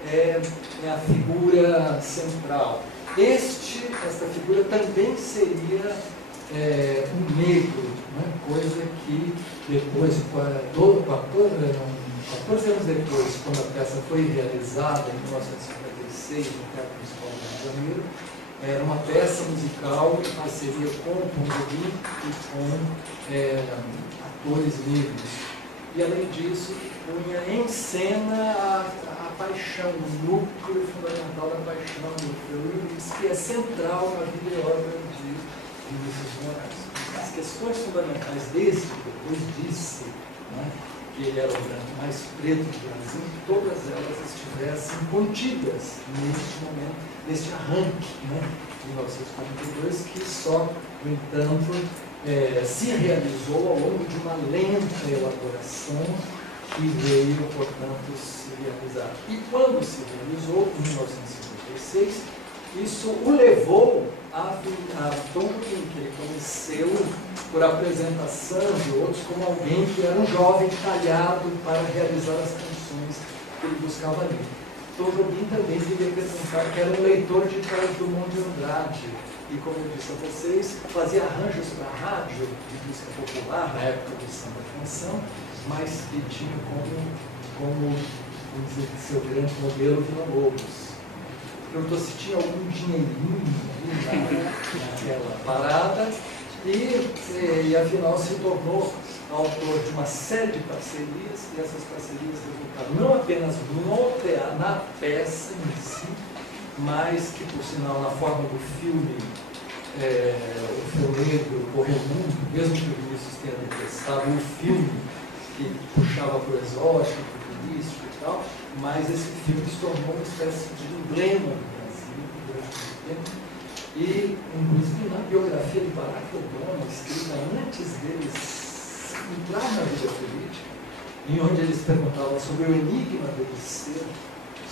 é a figura central. Esta figura também seria um negro, né, coisa que depois, 14 anos depois, quando a peça foi realizada, em 1956, no Teatro Municipal do Rio de Janeiro, era uma peça musical em parceria com o Pongolim e com atores negros. E, além disso, punha em cena a paixão, o núcleo fundamental da paixão do Orfeu, que é central na vida e obra de Vinícius de Moraes. As questões fundamentais desse, depois disse, né, que ele era o branco mais preto do Brasil, todas elas estivessem contidas neste momento, neste arranque, né, de 1942, que só, no entanto, se realizou ao longo de uma lenta elaboração que veio, portanto, se realizar. E quando se realizou, em 1956, isso o levou a Tom Jobim, que ele conheceu por apresentação de outros como alguém que era um jovem talhado para realizar as canções que ele buscava ali. Tom Jobim também devia pensar que era um leitor de Carlos Drummond de Andrade, e, como eu disse a vocês, fazia arranjos para rádio de música popular, na época do samba canção, mas que tinha como vamos dizer, seu grande modelo Villa-Lobos. Perguntou se tinha algum dinheirinho naquela parada, e afinal se tornou autor de uma série de parcerias, e essas parcerias resultaram não apenas na peça em si, mas que, por sinal, na forma do filme, o Filmeiro, o Correio Mundo, mesmo que o Vinícius tenha detestado o filme, que puxava para o exótico, para o turístico e tal, mas esse filme se tornou uma espécie de emblema do Brasil durante muito tempo. E, inclusive, na biografia de Barack Obama, escrita antes deles entrar na vida política, em onde eles perguntavam sobre o enigma dele ser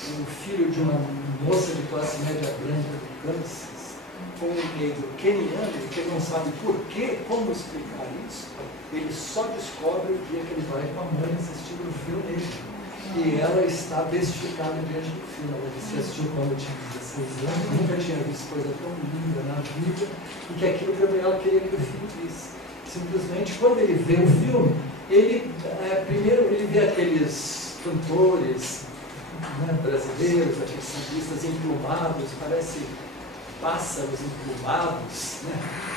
um filho de uma moça de classe média branca do Kansas, com um negro queniano, que ele não sabe por quê, como explicar isso, ele só descobre o dia que ele vai com a mãe assistir o filme dele. E ela está bestificada diante do filme. Ela disse que assistiu quando eu tinha 16 anos, nunca tinha visto coisa tão linda na vida, e que aquilo que ela queria que o filho visse. Simplesmente, quando ele vê o filme, primeiro ele vê aqueles cantores brasileiros, aqueles sambistas emplumados, parece pássaros emplumados,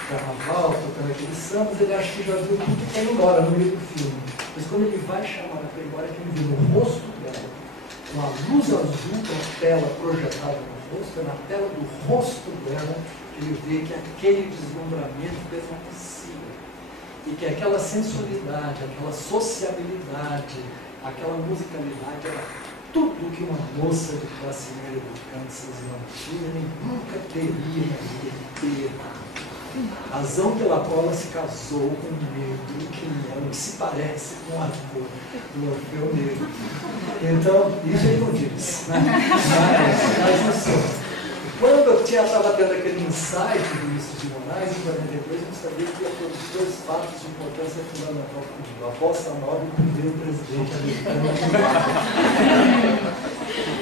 carnaval, tocando aqueles sambas, ele acha que já viu tudo e quer ir embora no meio do filme. Mas quando ele vai chamar para ir embora, que ele vê no rosto dela, com a luz azul da tela projetada no rosto, é na tela do rosto dela que ele vê que aquele deslumbramento permanecia. E que aquela sensualidade, aquela sociabilidade, aquela musicalidade era tudo que uma moça de classe média do Kansas não tinha, nem nunca teria na vida inteira. Razão pela qual ela se casou com um negro que se parece com o ator do Orfeu Negro. Então, isso ele não diz, né? Mas assim, quando eu estava tendo aquele insight do Vinícius de Moraes, em 42, eu sabia que ia ter dois fatos de importância fundamental comigo: a bossa nova e o primeiro presidente americano.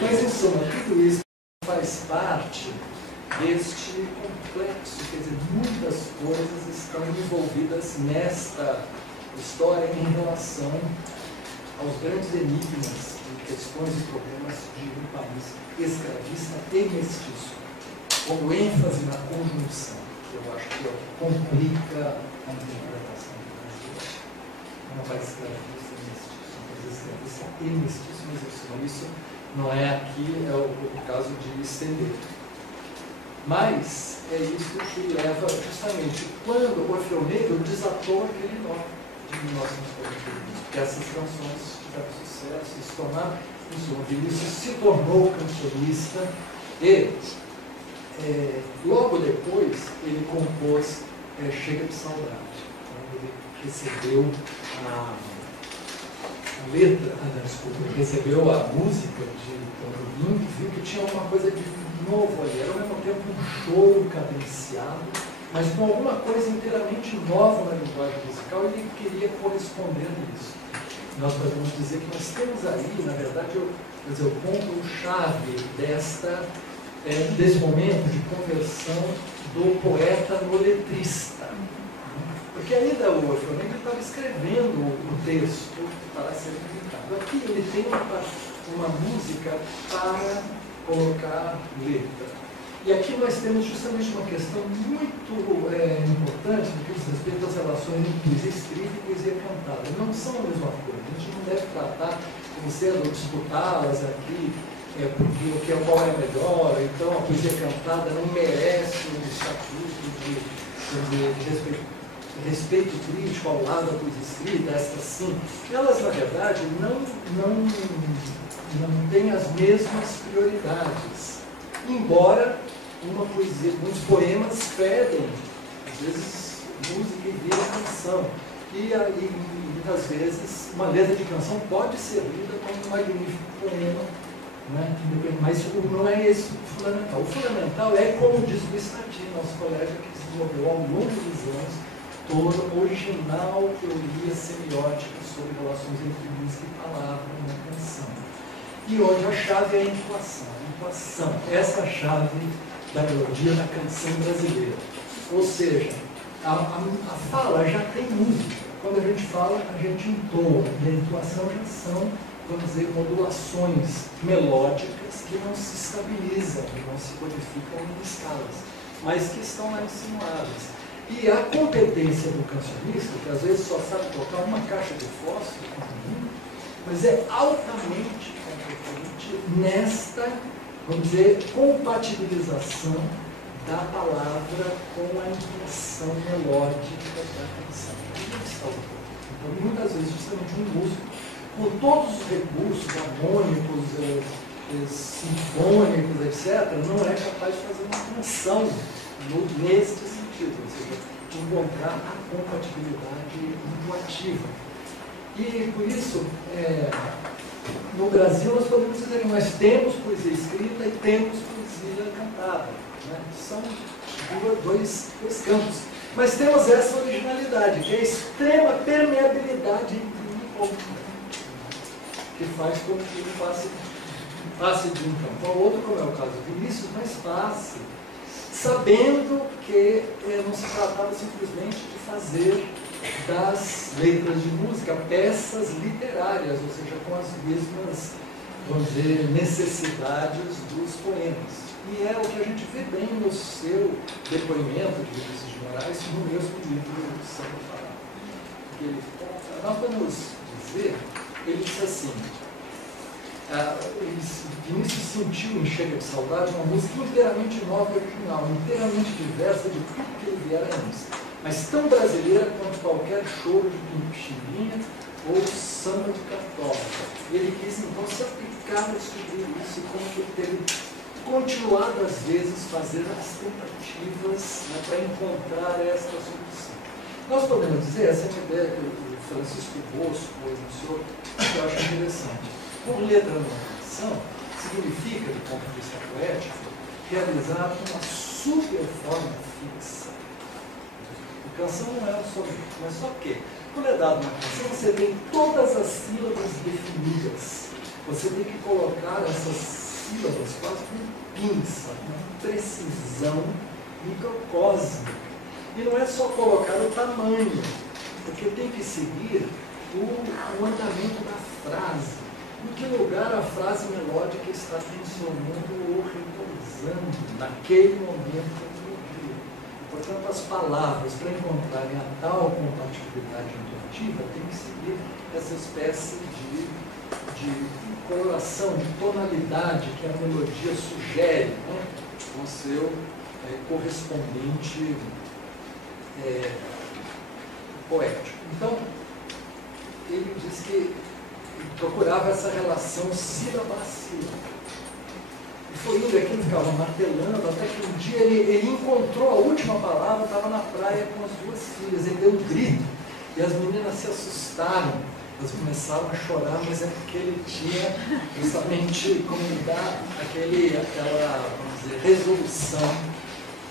Mas, em suma, tudo isso faz parte deste complexo, quer dizer, muitas coisas estão envolvidas nesta história em relação aos grandes enigmas e questões e problemas de um país escravista e mestiço, com ênfase na conjunção, que eu acho que é o que complica a interpretação do Brasil. Não vai escravista e mestiço, mas escravista e mestiço, mas isso não é aqui, é o caso de estender. Mas é isso que leva justamente quando o Orfeu Negro desatou aquele nó de 1942, que essas canções tiveram sucesso e se tornaram, o Vinícius se tornou cancionista e logo depois ele compôs Chega de Saudade, quando ele recebeu ele recebeu a música de Tom Jobim, viu que tinha uma coisa de novo ali, era ao mesmo tempo um choro cadenciado, mas com alguma coisa inteiramente nova na linguagem musical, e ele queria corresponder a isso. Nós podemos dizer que nós temos aí, na verdade, o ponto-chave desse momento de conversão do poeta no letrista. Porque ainda o Orfeu Negro estava escrevendo o texto para ser publicado. Aqui ele tem uma música para colocar letra. E aqui nós temos justamente uma questão muito importante no que diz respeito às relações entre poesia escrita e poesia cantada. Não são a mesma coisa. A gente não deve tratar como sendo disputá-las aqui, porque qual é melhor. Então a poesia cantada não merece um estatuto de respeito crítico ao lado da poesia escrita, esta sim. Elas, na verdade, não têm as mesmas prioridades. Embora uma poesia, muitos poemas pedem, às vezes, música e vira canção. E muitas vezes uma letra de canção pode ser lida como um magnífico poema né? Mas não é esse o fundamental. O fundamental é, como diz o Statino, nosso colega que desenvolveu ao longo dos anos toda a original teoria semiótica sobre relações entre música e palavra na canção. E onde a chave é a intuação. A intuação, essa é a chave da melodia da canção brasileira. Ou seja, a fala já tem música. Quando a gente fala, a gente entoa. E a intuação já são, vamos dizer, modulações melódicas que não se estabilizam, não se codificam em escalas, mas que estão lá insinuadas. E a competência do cancionista, que às vezes só sabe tocar uma caixa de fósforo, mas é altamente competente nesta, vamos dizer, compatibilização da palavra com a intuação melódica da canção. Então, muitas vezes, justamente um músico, com todos os recursos harmônicos, sinfônicos, etc., não é capaz de fazer uma canção neste sentido, ou seja, de encontrar a compatibilidade intuativa. E, por isso, no Brasil, nós podemos dizer que nós temos poesia escrita e temos poesia cantada. Né? São dois campos. Mas temos essa originalidade, que é a extrema permeabilidade entre um e outro, que faz com que ele passe de um campo ao outro, como é o caso do Vinícius, mas passe, sabendo que não se tratava simplesmente de fazer das letras de música peças literárias, ou seja, com as mesmas, vamos dizer, necessidades dos poemas. E é o que a gente vê bem no seu depoimento de Vinícius de Moraes no mesmo livro Samba Pará. Nós podemos dizer, ele diz assim, Vinícius sentiu em Chega de Saudade uma música inteiramente nova e original, inteiramente diversa de tudo que ele viera antes, mas tão brasileira quanto qualquer choro de Pimpichimbinha ou samba de cartola. Ele quis então se aplicar a descobrir isso, como que ele teve continuado, às vezes, fazer as tentativas, né, para encontrar esta solução. Nós podemos dizer, essa é uma ideia que o Francisco Bosco enunciou, que eu acho interessante. Por letra numa canção, significa, do ponto de vista poético, realizar uma superforma fixa. A canção não é um somente, mas só que, quando é dado uma canção, você tem todas as sílabas definidas. Você tem que colocar essas sílabas quase com pinça, com precisão microcósmica. E não é só colocar o tamanho, porque tem que seguir o andamento da frase. Em que lugar a frase melódica está tensionando ou repousando naquele momento da melodia. Portanto, as palavras, para encontrarem a tal compatibilidade intuitiva, tem que seguir essa espécie de coloração, de tonalidade que a melodia sugere, né, com o seu correspondente poético. Então, ele diz que procurava essa relação sílaba a sílaba. E foi indo aqui, ele ficava martelando, até que um dia ele encontrou a última palavra, estava na praia com as duas filhas, ele deu um grito, e as meninas se assustaram. Elas começaram a chorar, mas é porque ele tinha justamente como dar aquela, vamos dizer, resolução.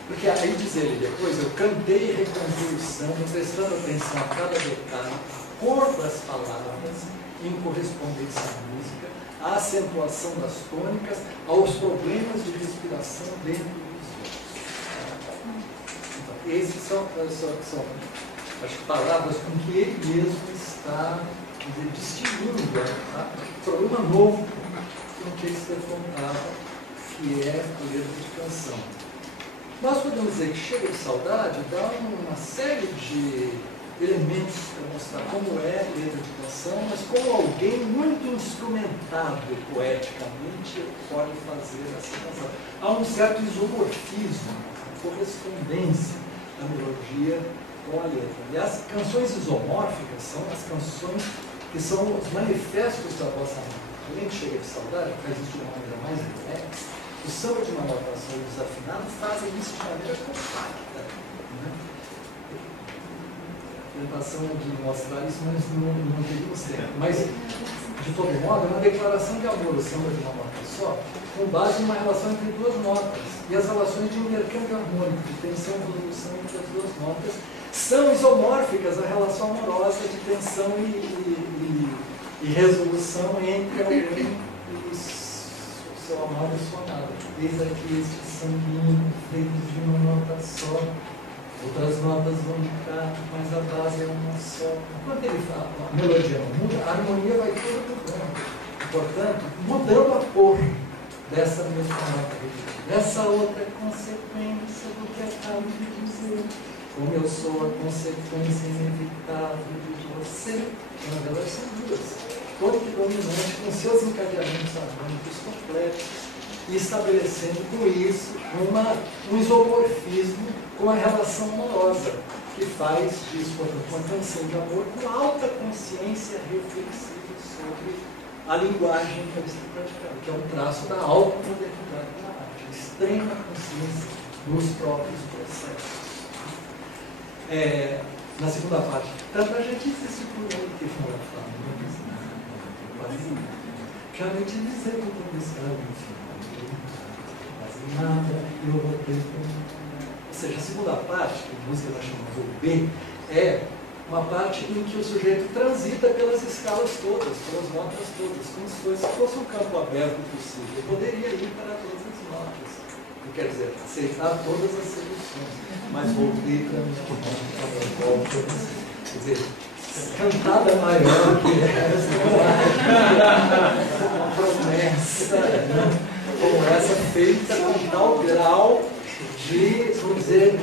Porque aí diz ele depois, eu cantei e recantei o samba, prestando atenção a cada detalhe, a cor das palavras, em correspondência à música, a acentuação das tônicas, aos problemas de respiração dentro dos outros. Então, esses são as palavras com que ele mesmo está distinguindo o problema novo com que ele se defrontava, que é a letra de canção. Nós podemos dizer que Chega de Saudade dá uma série de elementos para mostrar como é a letra de canção, mas como alguém muito instrumentado poeticamente pode fazer essa canção. Há um certo isomorfismo, correspondência da melodia com a letra. E as canções isomórficas são as canções que são os manifestos da bossa nova. Além de Chega de Saudade, que faz isso de uma maneira mais relaxa, o samba de uma notação e o desafinado fazem isso de maneira compacta. Né? A tentação de mostrar isso, mas não teríamos tempo. Mas, de todo modo, é uma declaração de amor, o samba de uma notação só, com base numa relação entre duas notas. E as relações de intercâmbio harmônico, de tensão e resolução entre as duas notas, são isomórficas à relação amorosa de tensão e resolução entre alguém e o seu amado e sua amada. Eis aqui este sanguíneo feito de uma nota só. Outras notas vão ficar, mas a base é uma só. Enquanto ele fala, a melodia não muda, a harmonia vai toda mudando. Portanto, mudando a cor dessa mesma nota. Essa outra é consequência do que acabo de dizer. Como eu sou a consequência inevitável de você. Na verdade, são duas. Tônica e dominante, com seus encadeamentos harmônicos complexos, e estabelecendo com isso um isomorfismo com a relação amorosa, que faz disso, portanto, uma canção de amor com alta consciência reflexiva sobre a linguagem que ele está praticando, que é um traço da auto-modernidade da arte, extrema consciência dos próprios processos. Na segunda parte, tanto a gente existe por aí que fala, não diz nada, quase nada. Já me te dizer que eu estou buscando, enfim. Nada, eu voltei com... Ou seja, a segunda parte, que a música nós chamamos o B, é uma parte em que o sujeito transita pelas escalas todas, pelas notas todas, como se fosse um campo aberto possível. Eu poderia ir para todas as notas, quer dizer, aceitar todas as soluções, mas voltei para a minha volta. Quer dizer, cantada maior que essa, uma promessa, né? Como essa feita com tal grau de, vamos dizer,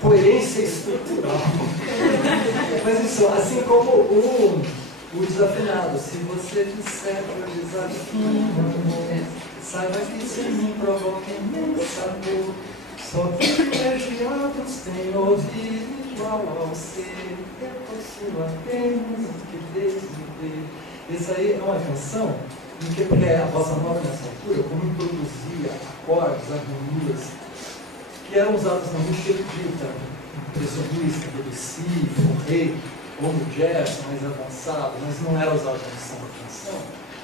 coerência estrutural. Mas isso, assim como o desafinado, se você disser que eu desafino, saiba que se me provoca imensa dor, só que privilegiados têm ouvido igual ao ser, eu posso apenas o que desviver. Isso aí é uma canção em que a bossa nova nessa altura, como introduzia acordes, harmonias, que eram usados na música erudita, impressionista, Debussy, Fauré, ou no jazz mais avançado, mas não era usada na canção.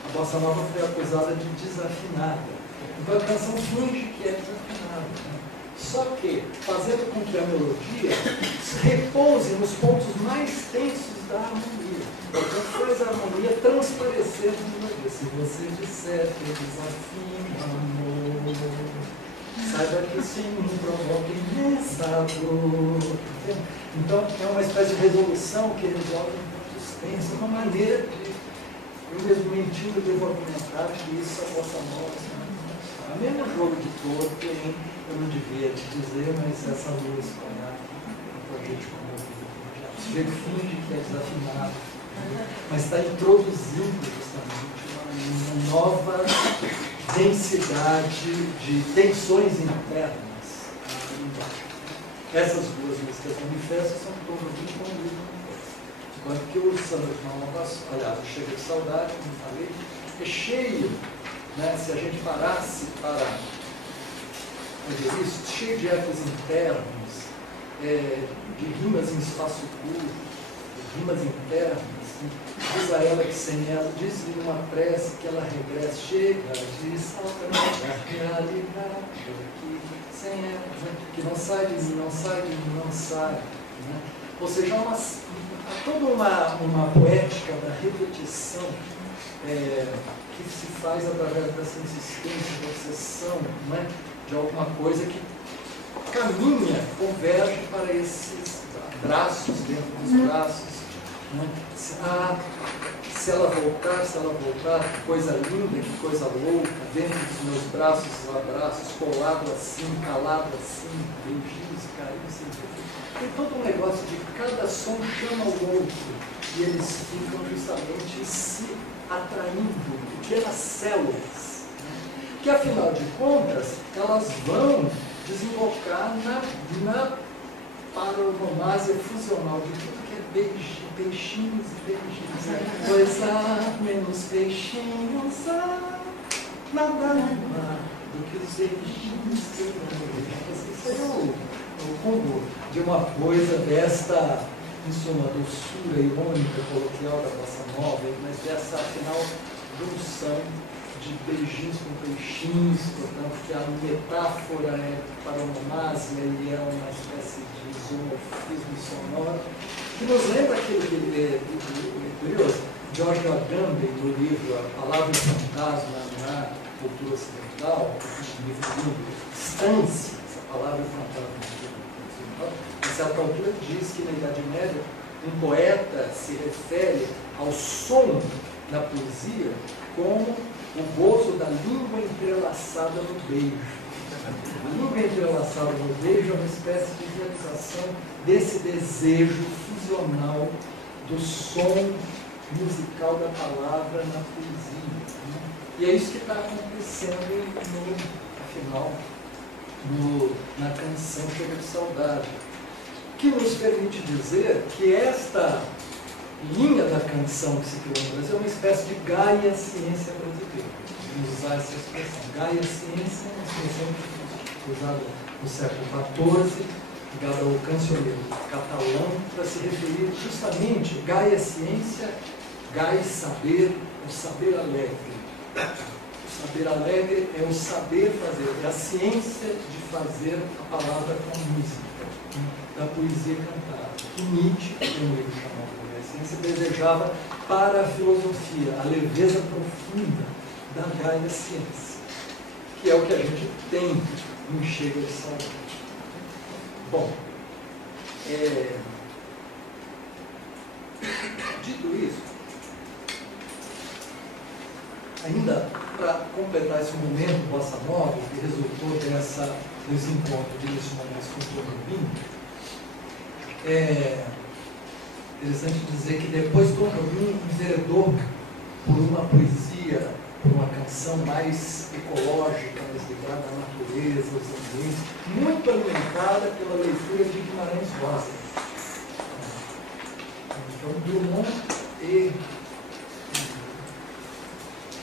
A bossa nova foi acusada de desafinada. Então a canção finge que é desafinada. Né? Só que, fazendo com que a melodia repouse nos pontos mais tensos da harmonia. Portanto, faz a harmonia transparecer na melodia. Se você disser que eu desafino amor, saiba que isso em mim provoca imensa dor. Então, é uma espécie de resolução que resolve pontos tensos, uma maneira de, eu mesmo mentindo, devo argumentar que isso é a bossa nova. É o mesmo jogo de cor que eu não devia te dizer, mas essa luz para a gente comover. O sujeito finge que é desafinado, mas está introduzindo justamente uma nova densidade de tensões internas. Essas duas músicas manifestas são em torno de um livro manifesto. Enquanto que o Samba de Malvação, aliás, o Chega de Saudade, como falei, é cheio, né, se a gente parasse para dizer isso, cheio de ecos internos, de rimas em espaço curto, rimas internas. Diz a ela que sem ela, diz-lhe uma prece que ela regressa, chega, diz, salta na realidade, que sem ela, que não sai de mim, não sai de mim, não sai. Né? Ou seja, há toda uma poética da repetição que se faz através dessa insistência, da obsessão, né? De alguma coisa que caminha, converge para esses braços dentro dos braços. Né? Se ela voltar, que coisa linda, que coisa louca, dentro dos meus braços, abraços, colado assim, calado assim, beijinhos, carinhos, tem todo um negócio de cada som chama o outro, e eles ficam justamente se atraindo, pequenas células, né? Que afinal de contas, elas vão desembocar na paronomásia fusional de tudo que é peixinhos e beijinhos. Pois há menos peixinhos, nada mais do que os beijinhos que eu dou. Esse é o combo de uma coisa desta, em suma, doçura irônica, coloquial da bossa nova, mas dessa, afinal, junção de beijinhos com peixinhos, portanto, que a metáfora é paronomásia e é uma espécie de zoomorfismo sonoro, que nos lembra aquilo que é curioso. George Agamben, no livro A Palavra e o Fantasma na Cultura Ocidental, um livro lindo, Stance, essa palavra e o fantasma na cultura ocidental, a certa altura diz que na Idade Média um poeta se refere ao som da poesia como o gozo da língua entrelaçada no beijo. A língua entrelaçada no beijo é uma espécie de realização desse desejo fusional do som musical da palavra na poesia. Né? E é isso que está acontecendo afinal, na canção Chega de Saudade, que nos permite dizer que esta linha da canção que se criou no Brasil é uma espécie de Gaia Ciência brasileira. Vamos usar essa expressão. Gaia Ciência é uma expressão usada no século XIV, ligada ao cancioneiro catalão, para se referir justamente Gaia Ciência, Gaia Saber, o saber alegre. O saber alegre é o saber fazer, é a ciência de fazer a palavra com a música, da poesia cantada. Que Nietzsche, como ele chamava de Gaia Ciência, desejava para a filosofia, a leveza profunda da Gaia Ciência, que é o que a gente tem no Chega de Saudade. Bom, dito isso, ainda para completar esse momento bossa nova, que resultou desse encontro de Lício Moraes com o Tom Jobim, é interessante dizer que depois Tom Jobim enveredou por uma poesia, por uma canção mais ecológica, mais ligada à natureza, aos ambientes, muito alimentada pela leitura de Guimarães Rosa. Então, Drummond e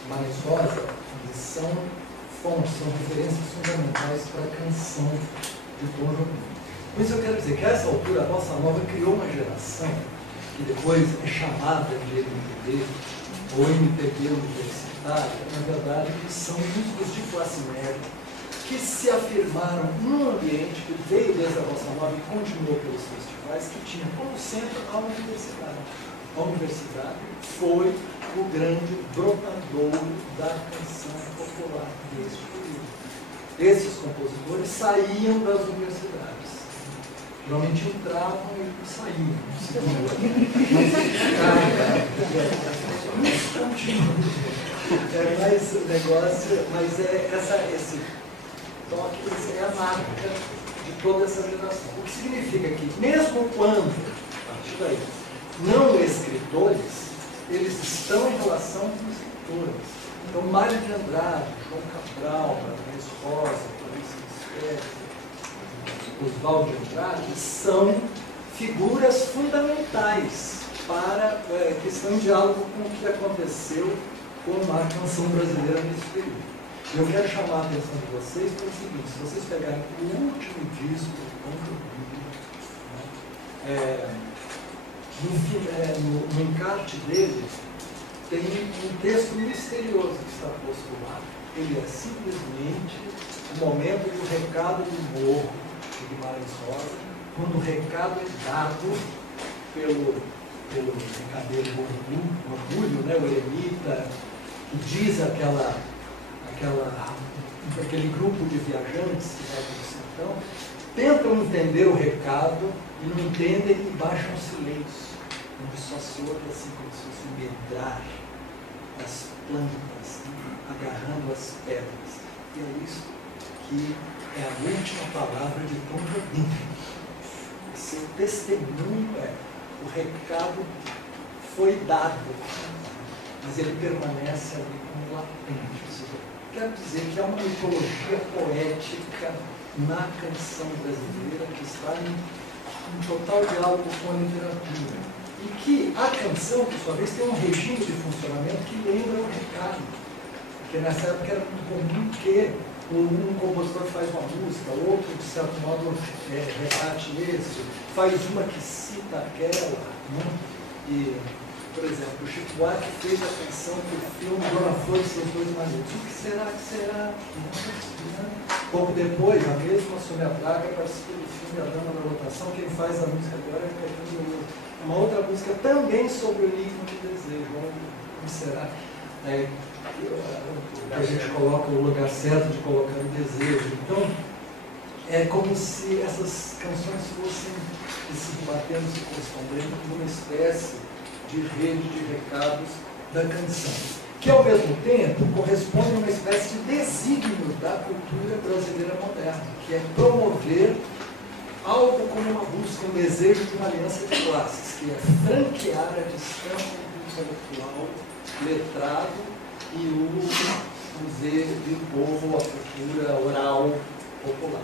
Guimarães Rosa são referências fundamentais para a canção de Tom Jobim. Por isso eu quero dizer que a essa altura a Bossa Nova criou uma geração que depois é chamada de MPB, ou MPB universitária, na verdade, que são músicos de classe média, que se afirmaram num ambiente que veio desde a Bossa Nova e continuou pelos festivais, que tinha como centro a universidade. A universidade foi o grande brotadouro da canção popular deste período. Esses compositores saíam das universidades. Geralmente entravam e saíam. Mas o negócio, esse toque seria a marca de toda essa geração. O que significa que, mesmo quando, a partir daí, não escritores, eles estão em relação com escritores. Então, Mário de Andrade, João Cabral, Guimarães Rosa, Clarice Lispector, Oswaldo de Andrade, são figuras fundamentais que estão em diálogo com o que aconteceu com a canção brasileira nesse período. Eu quero chamar a atenção de vocês para o seguinte: se vocês pegarem o último disco do Tom Jobim, no encarte dele, tem um texto misterioso que está posto lá. Ele é simplesmente o momento do recado do morro de Guimarães Rosa, quando o recado é dado pelo recadeiro Orgulho, né, o eremita, que diz aquele grupo de viajantes que vai para o sertão, tentam entender o recado e não entendem e baixam o silêncio, onde só se ouve assim como se fosse um medrar das plantas, agarrando as pedras. E é isso que é a última palavra de Tom Jobim. Seu testemunho o recado foi dado, mas ele permanece ali como latente. Quero dizer que há uma mitologia poética na canção brasileira que está em total diálogo com a literatura. E que a canção, por sua vez, tem um regime de funcionamento que lembra o recado. Porque nessa época era muito comum que um compositor faz uma música, outro, de certo modo, repete esse, faz uma que cita aquela, né? E Por exemplo, o Chico Buarque fez a canção para o filme Dona Flor e seus dois maridos. O que será que será? Pouco depois, a mesma Sônia Braga participou do filme A Dama da Lotação. Quem faz a música agora é Caetano Veloso. Uma outra música também sobre o enigma de desejo. Como será? A gente coloca o lugar certo de colocar o desejo. Então, é como se essas canções fossem se batendo, se correspondendo com uma espécie de rede de recados da canção, que ao mesmo tempo corresponde a uma espécie de desígnio da cultura brasileira moderna, que é promover algo como uma busca, um desejo de uma aliança de classes, que é franquear a distância entre o intelectual letrado e o do povo, a cultura oral popular.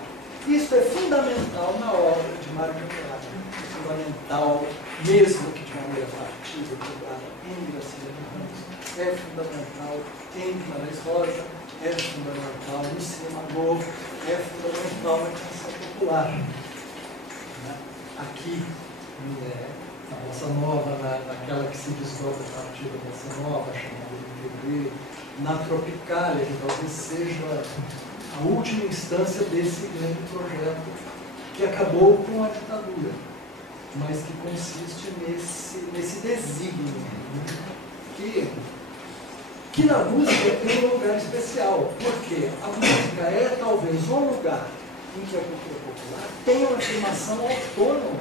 Isso é fundamental na obra de Mário de Andrade, fundamental, mesmo que de maneira partida, em Graciliano Ramos, é fundamental em Guimarães Rosa, é fundamental no cinema novo, é fundamental na canção popular. Aqui, na Bossa Nova, naquela que se desdobra a partir da Bossa Nova, chamada de MPB, na Tropicália, que talvez seja a última instância desse grande projeto que acabou com a ditadura, mas que consiste nesse desígnio, que na música tem um lugar especial, porque a música é talvez um lugar em que a cultura popular tem uma afirmação autônoma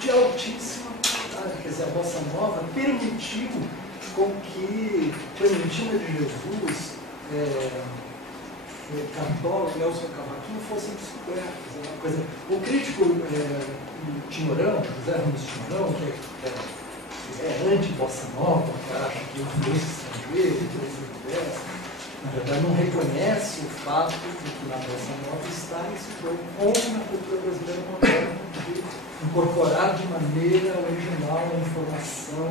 de altíssima qualidade. Quer dizer, a Bossa Nova permitiu com que Clementina de Jesus, Cartola, Nelson Cavaquinho fossem descobertos. O crítico Timorão, José Ramos Timorão, que é anti-Bossa Nova, que acha que influência estrangeira, na verdade não reconhece o fato de que na Bossa Nova está esse jogo como na cultura brasileira moderna, de incorporar de maneira original a informação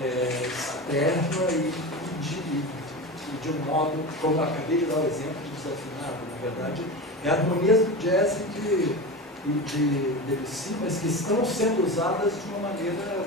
externa e de um modo, como eu acabei de dar o exemplo de desafinado, na verdade, é harmonias do jazz e de Debussy, mas que estão sendo usadas de uma maneira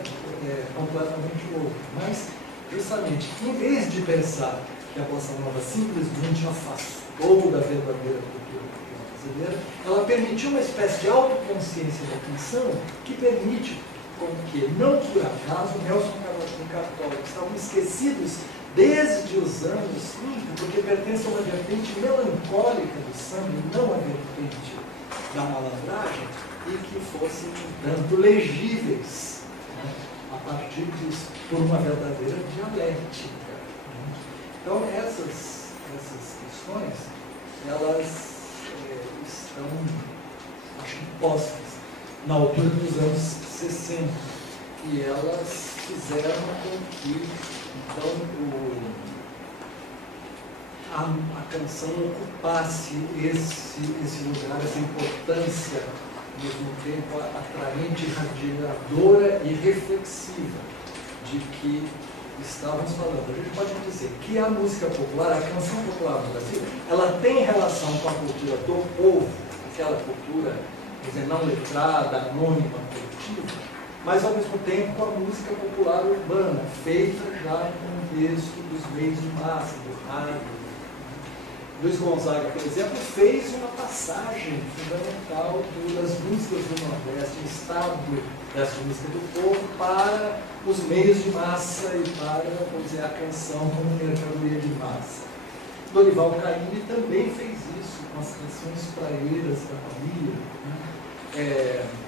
completamente outra. Mas, justamente, em vez de pensar que a Bossa Nova simplesmente afastou da verdadeira cultura brasileira, ela permitiu uma espécie de autoconsciência da canção que permite com que, não por acaso, Nelson Cavaquinho e Cartola, que estavam esquecidos desde os anos 30, porque pertence a uma vertente melancólica do samba e não a vertente da malandragem, e que fossem, portanto, legíveis, né, a partir disso, por uma verdadeira dialética. Né? Então, essas questões, elas estão, acho que postas na altura dos anos 60, e elas fizeram com que, então, a canção ocupasse esse lugar, essa importância, ao mesmo tempo atraente, irradiadora e reflexiva, de que estávamos falando. A gente pode dizer que a música popular, a canção popular no Brasil, ela tem relação com a cultura do povo, aquela cultura, quer dizer, não letrada, anônima, coletiva, mas ao mesmo tempo com a música popular urbana, feita já no contexto dos meios de massa, do rádio. Luiz Gonzaga, por exemplo, fez uma passagem fundamental das músicas do Nordeste, o estado dessa música do povo, para os meios de massa e para, vamos dizer, a canção como mercadoria de massa. Dorival Caymmi também fez isso com as canções praeiras da família. Né?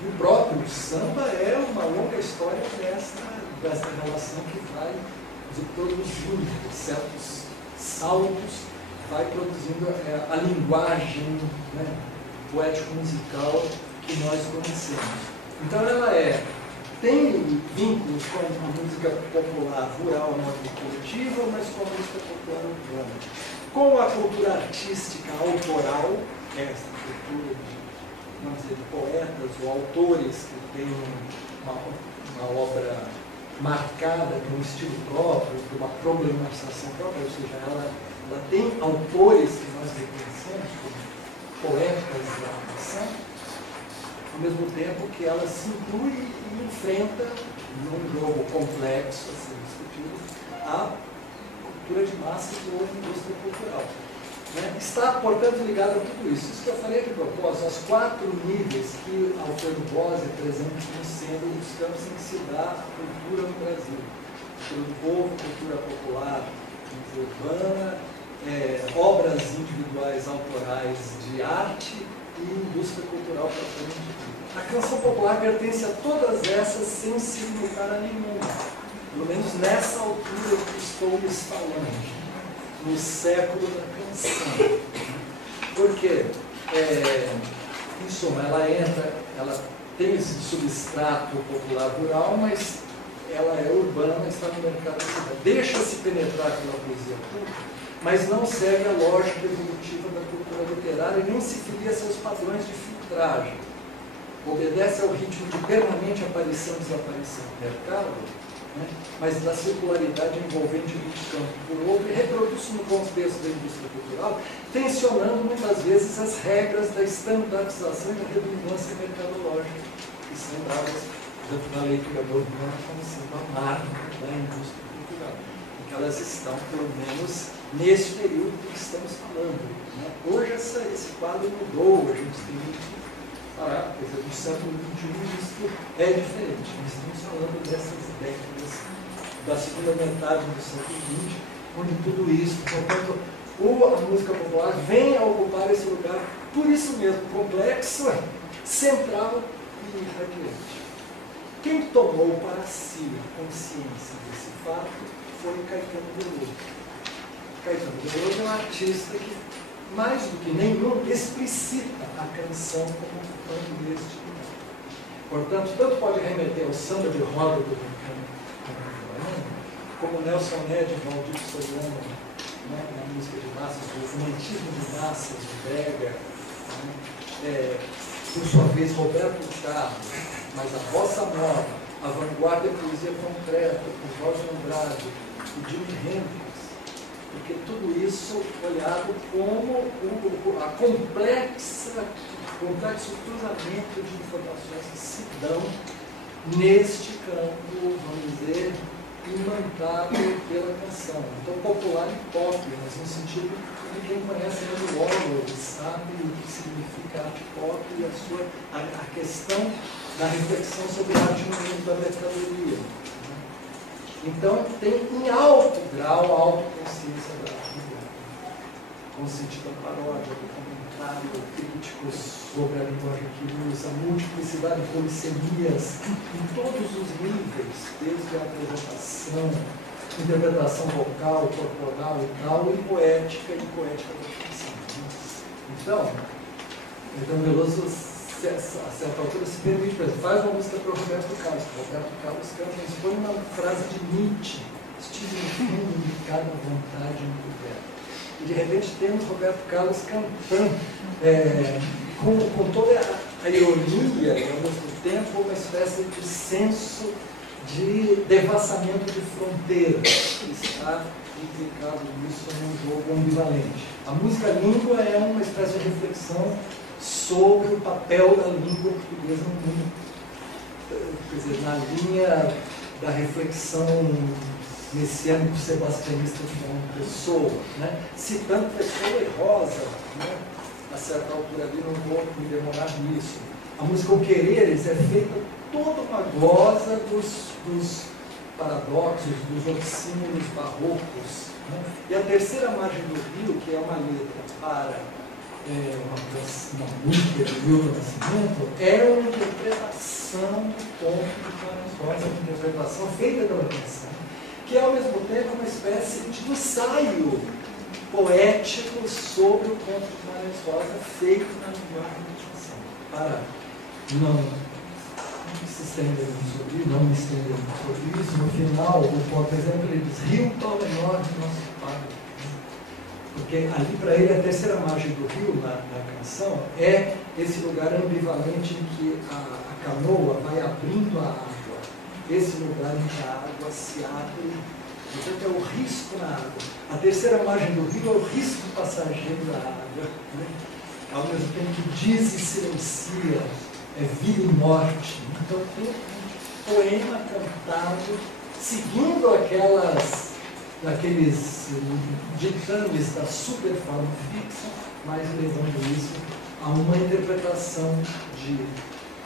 O próprio samba é uma longa história dessa relação que vai produzindo certos saltos, vai produzindo a linguagem, né, poético-musical que nós conhecemos. Então ela tem vínculos com a música popular rural, não coletiva, mas com a música popular urbana. Com a cultura artística autoral, essa cultura de, vamos dizer, de poetas ou autores que têm uma obra marcada por um estilo próprio, por uma problematização própria, ou seja, ela tem autores que nós reconhecemos como poetas da nação, ao mesmo tempo que ela se inclui e enfrenta, num jogo complexo, a ser discutido, a cultura de massa ou a indústria cultural. Né? Está, portanto, ligado a tudo isso. Isso que eu falei de propósito, os 4 níveis que Alfredo Bose apresenta como sendo os campos em que se dá a cultura no Brasil. Cultura do povo, cultura popular, cultura urbana, obras individuais autorais de arte e indústria cultural propriamente dita. A canção popular pertence a todas essas sem se limitar a nenhuma, pelo menos nessa altura que estou lhes falando, no século da canção. Porque, em suma, ela tem esse substrato popular rural, mas ela é urbana, está no mercado da cidade. Deixa-se penetrar pela poesia pública, mas não segue a lógica evolutiva da cultura literária e nem se filia a seus padrões de filtragem. Obedece ao ritmo de permanente aparição e desaparição do mercado, né, mas da circularidade envolvente de um campo por outro, e reproduz no contexto da indústria cultural, tensionando muitas vezes as regras da estandardização e da redundância mercadológica, que são dadas na leitura urbana como sendo a marca da indústria cultural, em que elas estão, pelo menos, nesse período que estamos falando. Né? Hoje esse quadro mudou, a gente tem que parar, porque no século XXI isso é diferente. Nós estamos falando dessas décadas, da segunda metade do século XX, onde tudo isso, portanto, a música popular vem a ocupar esse lugar, por isso mesmo, complexo, central e irradiante. Quem tomou para si a consciência desse fato foi Caetano Veloso. Caetano Veloso é um artista que, mais do que nenhum, explicita a canção como ocupando deste lugar. Portanto, tanto pode remeter ao samba de roda do contemporâneo, como Nelson Ned e Valdir Soriano, né, na música de massas, o romantismo de massas, de Brega, né, por sua vez, Roberto Carlos, mas a bossa nova, a vanguarda e a poesia concreta, o Jorge Andrade, o Jimi Hendrix, porque tudo isso olhado como a complexo cruzamento de informações que se dão neste campo, vamos dizer, imantado pela canção. Então, popular e pop, mas no sentido que quem conhece o Orwell sabe o que significa arte pop e a questão da reflexão sobre a arte no mundo da mercadoria. Então, tem em alto grau a autoconsciência da arte, com sentido da paródia, do comentário crítico sobre a linguagem que usa, a multiplicidade de polissemias em todos os níveis, desde a apresentação, interpretação vocal, corporal e tal, e poética da ficção. Então, Veloso, a certa altura, se permite, por exemplo, faz uma música para o Roberto Carlos. Roberto Carlos canta, mas põe uma frase de Nietzsche: estive no fundo de cada vontade encoberta. E de repente temos Roberto Carlos cantando com toda a ironia e ao mesmo tempo uma espécie de senso de devassamento de fronteiras que está implicado nisso num jogo ambivalente. A música língua é uma espécie de reflexão sobre o papel da língua portuguesa no mundo, quer dizer, na linha da reflexão messiânico-sebastianista de uma pessoa, né? Citando Pessoa e Rosa, né? A certa altura ali, não vou me demorar nisso. A música O Quereres é feita toda uma glosa dos paradoxos, dos oxímoros barrocos, né? E a terceira margem do rio, que é uma letra para uma música de Milton Nascimento, é uma interpretação do ponto de Clarence Rosa, uma interpretação feita pela canção, que é ao mesmo tempo uma espécie de ensaio poético sobre o conto de Clarence Rosa, feito na linguagem da canção. Para não se estender sobre isso, não me estender sobre isso, no final, por exemplo, ele diz: Rio tão menor que nosso pai. Porque ali para ele a terceira margem do rio na canção é esse lugar ambivalente em que a canoa vai abrindo a água, esse lugar em que a água se abre, portanto é o risco na água. A terceira margem do rio é o risco passageiro da água, né? Ao mesmo tempo que diz e silencia é vida e morte. Então tem um poema cantado seguindo aqueles ditames da superforma fixa, mas levando isso a uma interpretação de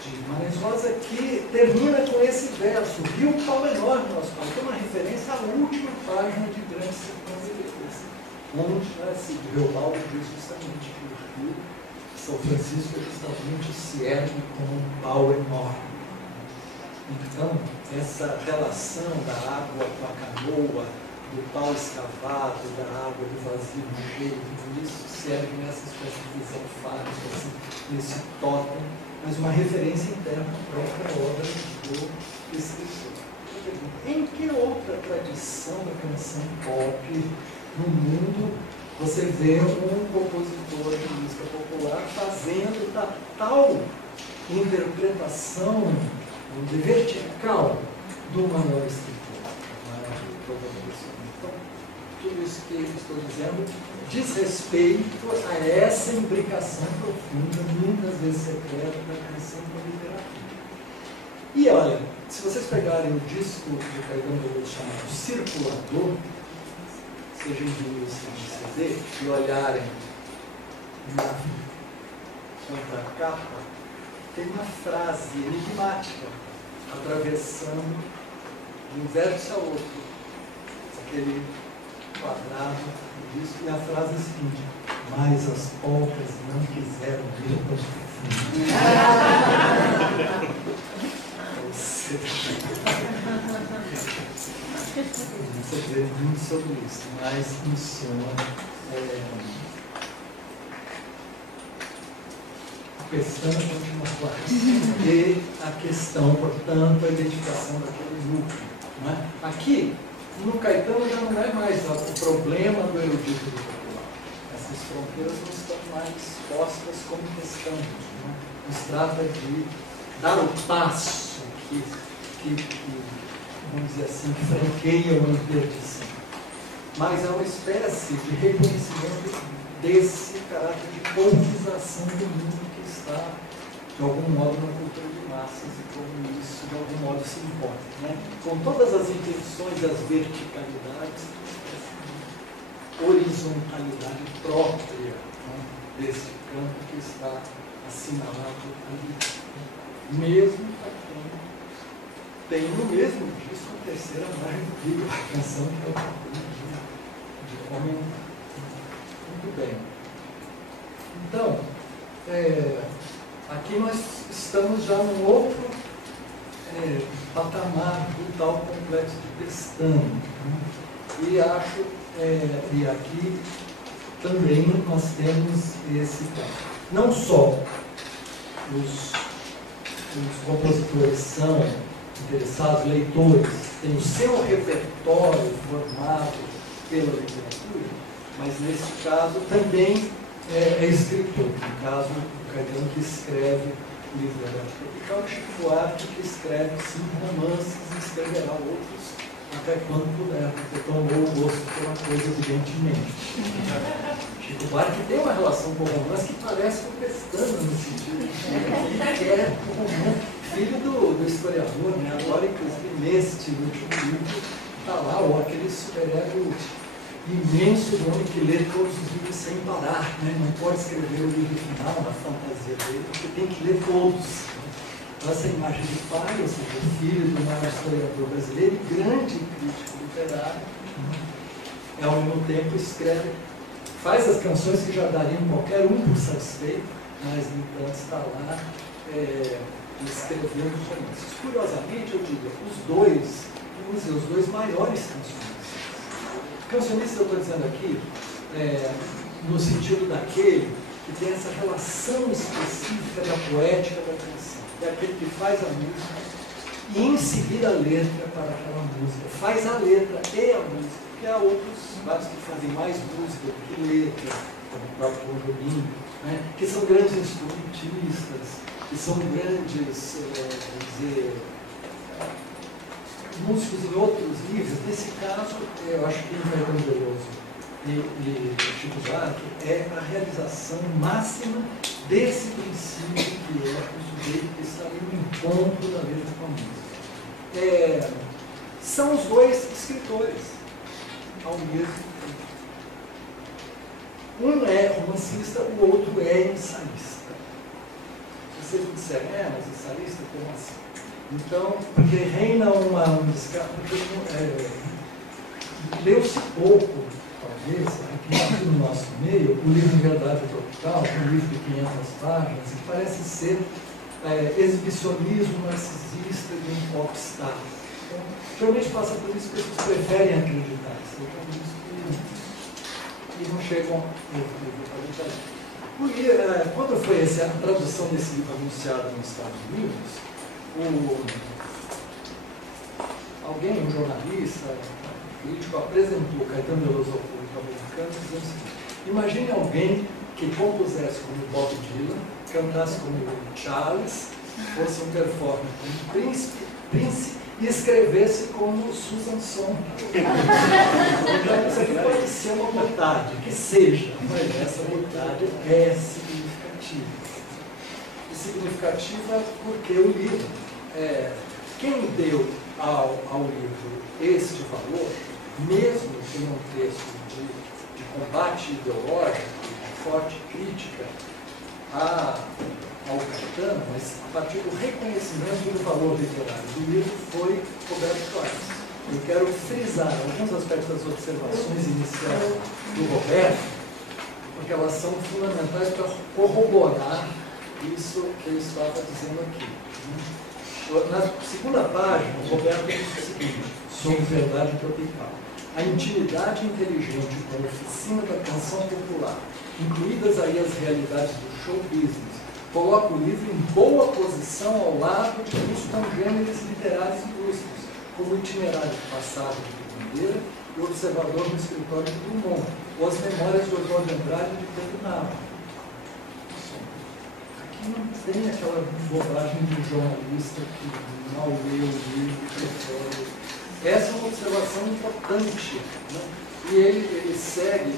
Guimarães Rosa que termina com esse verso: Rio Pau Enorme, nosso pai, que é uma referência à última página de Grande Sertão Veredas, onde se Reobaldo diz justamente que o rio São Francisco justamente se ergue como um pau enorme. Então, essa relação da água com a canoa, do pau escavado, da água do vazio cheio, tudo isso serve nessa espécie de visão fálica, assim, nesse totem, mas uma referência interna à própria obra do escritor. Em que outra tradição da canção pop no mundo você vê um compositor de música popular fazendo tal interpretação de vertical do maior escritor? Então, tudo isso que estou dizendo diz respeito a essa imbricação profunda, muitas vezes secreta, da canção com a literatura. E olha, se vocês pegarem o disco de Caetano Veloso chamado Circulador, seja em vinil, seja em CD, e olharem na contracapa, tem uma frase enigmática atravessando de um verso ao outro aquele quadrado do disco, e a frase é a seguinte: mas as polcas não quiseram vir para o fundo. Você vê muito sobre isso, mas funciona. A questão continua e a questão, portanto, a identificação daquele núcleo. Não é? Aqui, no Caetano já não é mais o problema do erudito do popular. Essas fronteiras não estão mais postas como questão. Não é? Nos trata de dar o passo que vamos dizer assim, que franqueia uma interdição. Mas é uma espécie de reconhecimento desse caráter de politização do mundo que está, de algum modo, na cultura de massas e como isso, de algum modo, se importa. Né? Com todas as intenções das verticalidades, horizontalidade própria, né, desse campo que está assinalado ali. Mesmo para quem tem no mesmo disco a terceira margem do livro, a canção que eu acabei de comentar. Muito bem. Então, aqui nós estamos já num outro patamar do tal complexo de Pestana. Né? E acho, e aqui também nós temos esse caso. Não só os compositores são interessados, leitores, têm o seu repertório formado pela literatura, mas nesse caso também é escritor. No caso, o Caetano que escreve o livro da Arte Tropical, e Chico Buarque que escreve 5 romances e escreverá outros até quando puder, porque tomou o gosto pela coisa, evidentemente. Chico Buarque tem uma relação com o romance que parece com Pestana, no sentido de que ele quer o romance, filho do historiador, né? Agora, inclusive, neste último livro, está lá aquele superego imenso do homem que lê todos os livros sem parar, né? Não pode escrever o livro final, a fantasia dele, porque tem que ler todos. Essa imagem de pai, ou seja, filho do maior historiador brasileiro e grande crítico literário, e ao mesmo tempo escreve, faz as canções que já dariam qualquer um por satisfeito, mas no entanto está lá escrevendo romances. Curiosamente, eu digo, os dois maiores cancionistas. Cancionista, eu estou dizendo aqui, no sentido daquele que tem essa relação específica da poética da canção. É aquele que faz a música e em seguida a letra para aquela música. Faz a letra e a música, porque há outros vários que fazem mais música do que letra, como o próprio Tom Jobim, né, que são grandes instrumentistas, que são grandes, músicos em outros níveis. Nesse caso, eu acho que o Caetano Veloso e Chico Buarque é a realização máxima desse princípio que é o sujeito que está ali no encontro da letra com a música. São os dois escritores ao mesmo tempo. Um é romancista, o outro é ensaísta. Se vocês me disserem, mas ensaísta, como assim? Então, porque reina leu-se pouco, talvez, aqui no nosso meio, o livro Verdade Tropical, um livro de 500 páginas, que parece ser exibicionismo narcisista de um popstar. Então, geralmente passa por isso que as pessoas preferem acreditar. E não chegam a acreditar. Quando foi a tradução desse livro anunciada nos Estados Unidos, alguém, um jornalista, um crítico, apresentou Caetano Veloso ao público americano dizendo o seguinte: imagine alguém que compusesse como Bob Dylan, cantasse como Charles, fosse um performer como Prince e escrevesse como Susan Sontag. Então, isso aqui pode ser uma vontade, que seja, mas essa vontade é significativa. E significativa porque o livro, quem deu ao livro este valor, mesmo em um texto de combate ideológico, de forte crítica ao Caetano, mas a partir do reconhecimento do valor literário do livro, foi Roberto Cláudio. Eu quero frisar alguns aspectos das observações iniciais do Roberto, porque elas são fundamentais para corroborar isso que eu estava dizendo aqui. Na segunda página, o Roberto diz o seguinte, sobre Verdade Tropical: a intimidade inteligente com a oficina da canção popular, incluídas aí as realidades do show business, coloca o livro em boa posição ao lado de alguns congêneres literários ilustres, como o Itinerário de Passagem de Bandeira e o Observador no Escritório de Drummond, ou as Memórias de Oswald de Andrade de Pedro Nava. Aqui não tem aquela bobagem de jornalista que mal lê o livro e prefere. Essa é uma observação importante, né? E ele segue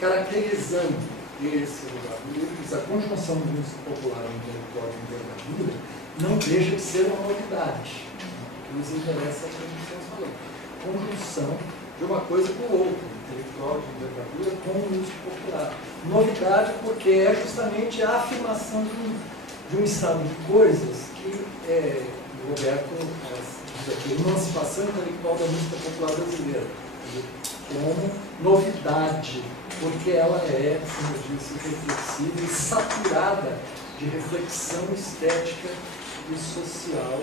caracterizando esse lugar do livro, diz: a conjunção do uso popular intelectual de envergadura não deixa de ser uma novidade. O que nos interessa é o que estamos falando. Conjunção de uma coisa com outra, intelectual de envergadura com o uso popular. Novidade porque é justamente a afirmação de um estado de coisas que o Roberto diz aqui, emancipação intelectual da música popular brasileira, como novidade, porque ela é, como eu disse, reflexiva e saturada de reflexão estética e social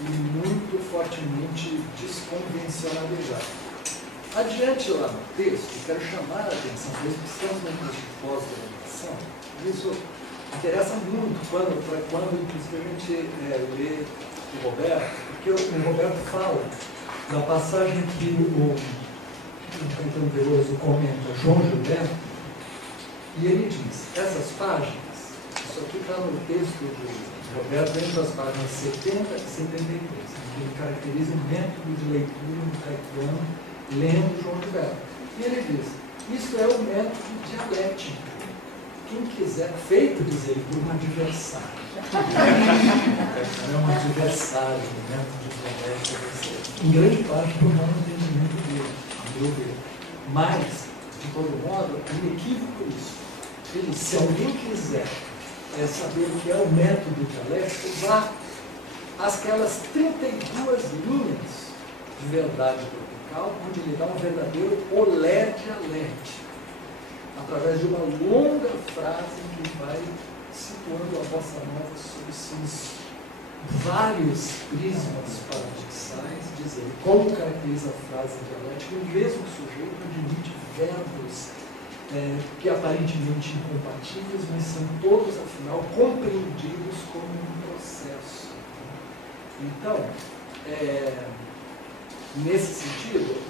e muito fortemente desconvencionalizada. Adiante lá no texto, quero chamar a atenção, porque estamos no curso de pós-graduação, isso interessa muito quando inclusive, a gente lê o Roberto, porque o Roberto fala da passagem que o Caetano Veloso comenta João Gilberto, e ele diz: essas páginas, isso aqui está no texto de Roberto, entre as páginas 70 e 73, que ele caracteriza o método de leitura do Caetano lendo João Gilberto. E ele diz: isso é o método dialético. Quem quiser, feito, diz ele, por um adversário. É um adversário do método dialético, em grande parte por não entendimento dele, a meu ver. Mas, de todo modo, é inequívoco isso. Ele, se alguém quiser saber o que é o método dialético, vá àquelas 32 linhas de verdade tropical, onde ele dá um verdadeiro olé dialético, através de uma longa frase que vai situando a bossa nova sob seus vários prismas paradoxais, dizendo como caracteriza a frase dialética: o mesmo sujeito admite verbos que aparentemente incompatíveis, mas são todos, afinal, compreendidos como um processo. Então, nesse sentido,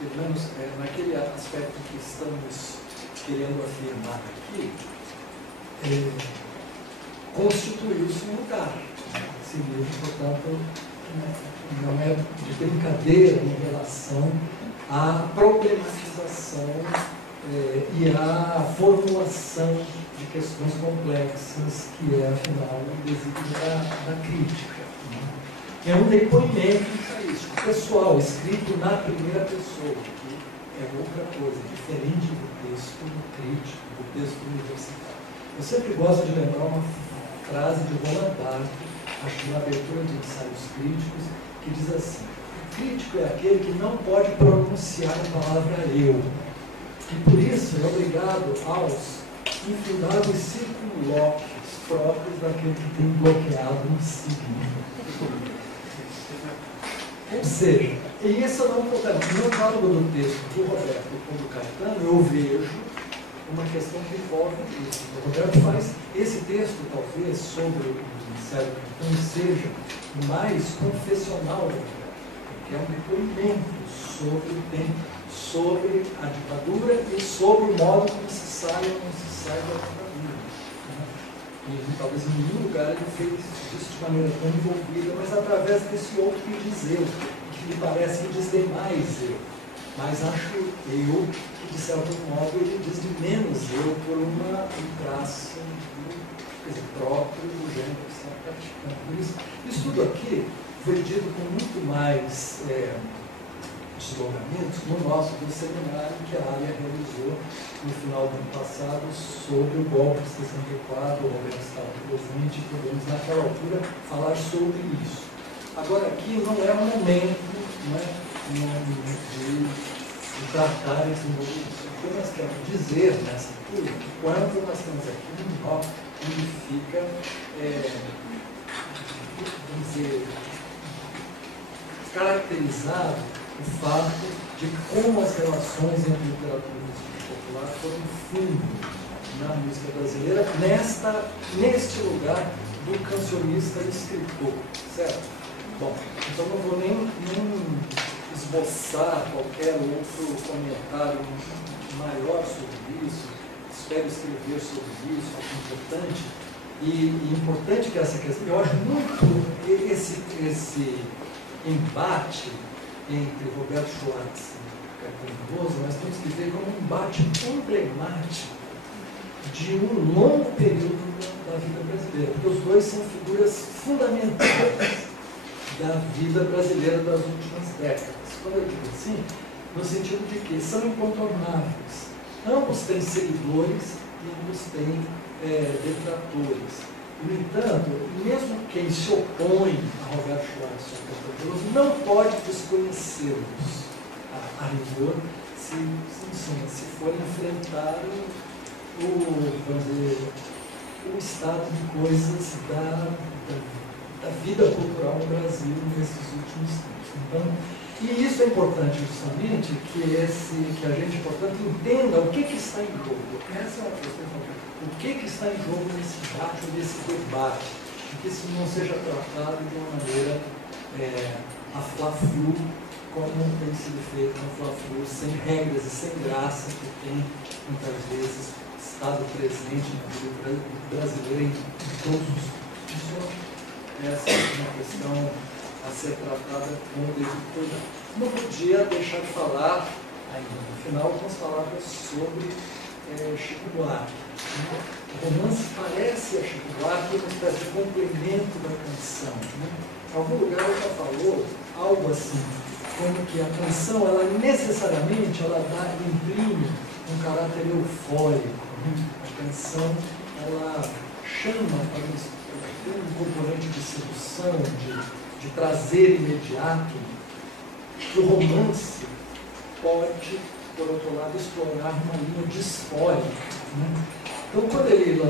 pelo menos naquele aspecto que estamos querendo afirmar aqui, constituiu-se um lugar. Esse livro, portanto, não é de brincadeira em relação à problematização e a formulação de questões complexas, que é, afinal, o desígnio da crítica. É um depoimento ensaístico, pessoal, escrito na primeira pessoa, que é outra coisa, diferente do texto crítico, do texto universitário. Eu sempre gosto de lembrar uma frase de Roland Barthes, acho que na abertura de Ensaios Críticos, que diz assim: o crítico é aquele que não pode pronunciar a palavra eu, e por isso é obrigado aos infindáveis circunlóquios próprios daquele que tem bloqueado um signo. Ou seja, e esse é o novo problema. No diálogo do texto do Roberto com o do Caetano, eu vejo uma questão que envolve isso. O Roberto faz esse texto, talvez, sobre o Ministério do Caetano, seja o mais confessional do Roberto, porque é um depoimento sobre o tempo, sobre a ditadura e sobre o modo como se sai ou não se sai da ditadura. E talvez em nenhum lugar ele fez isso de maneira tão envolvida, mas através desse outro que diz eu, que me parece que diz de mais eu. Mas acho eu que, de certo modo, ele diz de menos eu por um traço próprio do gênero que está praticando. Por isso tudo aqui foi dito com muito mais deslongamentos no nosso do seminário que a área realizou no final do ano passado sobre o golpe de 64, o Roberto estava presente, e podemos naquela altura falar sobre isso. Agora aqui não é o momento, de tratar esse envolvimento. O que nós queremos dizer nessa altura, que quando nós temos aqui um nó onde fica, vamos dizer, caracterizado o fato de como as relações entre literatura e música popular foram fundo na música brasileira, neste lugar do cancionista e escritor, certo? Bom, então não vou nem esboçar qualquer outro comentário maior sobre isso, espero escrever sobre isso, acho importante, e importante que essa questão, eu acho muito esse embate entre Roberto Schwartz e Caetano Veloso, nós temos que ver como um embate emblemático de um longo período da vida brasileira, porque os dois são figuras fundamentais da vida brasileira das últimas décadas. Quando eu digo assim, no sentido de que são incontornáveis. Ambos têm seguidores e ambos têm detratores. No entanto, mesmo quem se opõe a Roberto Schwartz e a Caetano Veloso não pode desconhecê-los a rigor se for enfrentar o estado de coisas da vida cultural no Brasil nesses últimos tempos. Então, e isso é importante justamente que a gente, portanto, entenda o que está em jogo. Essa é uma questão importante. O que está em jogo nesse debate, nesse debate, e que isso não seja tratado de uma maneira a fla-flu, como tem sido feito no fla-flu, sem regras e sem graça, que tem muitas vezes estado presente na vida brasileira em todos os tipos. Essa é uma questão a ser tratada com o devido cuidado. Não podia deixar de falar, ainda no final, algumas palavras sobre Chico Buarque. O romance parece a Chico Buarque uma espécie de complemento da canção. Em algum lugar ele já falou algo assim, como que a canção, ela necessariamente, imprime um caráter eufórico. A canção, ela chama para um componente de sedução, de prazer imediato, que o romance pode, por outro lado, explorar uma linha disfórica. Então, quando ele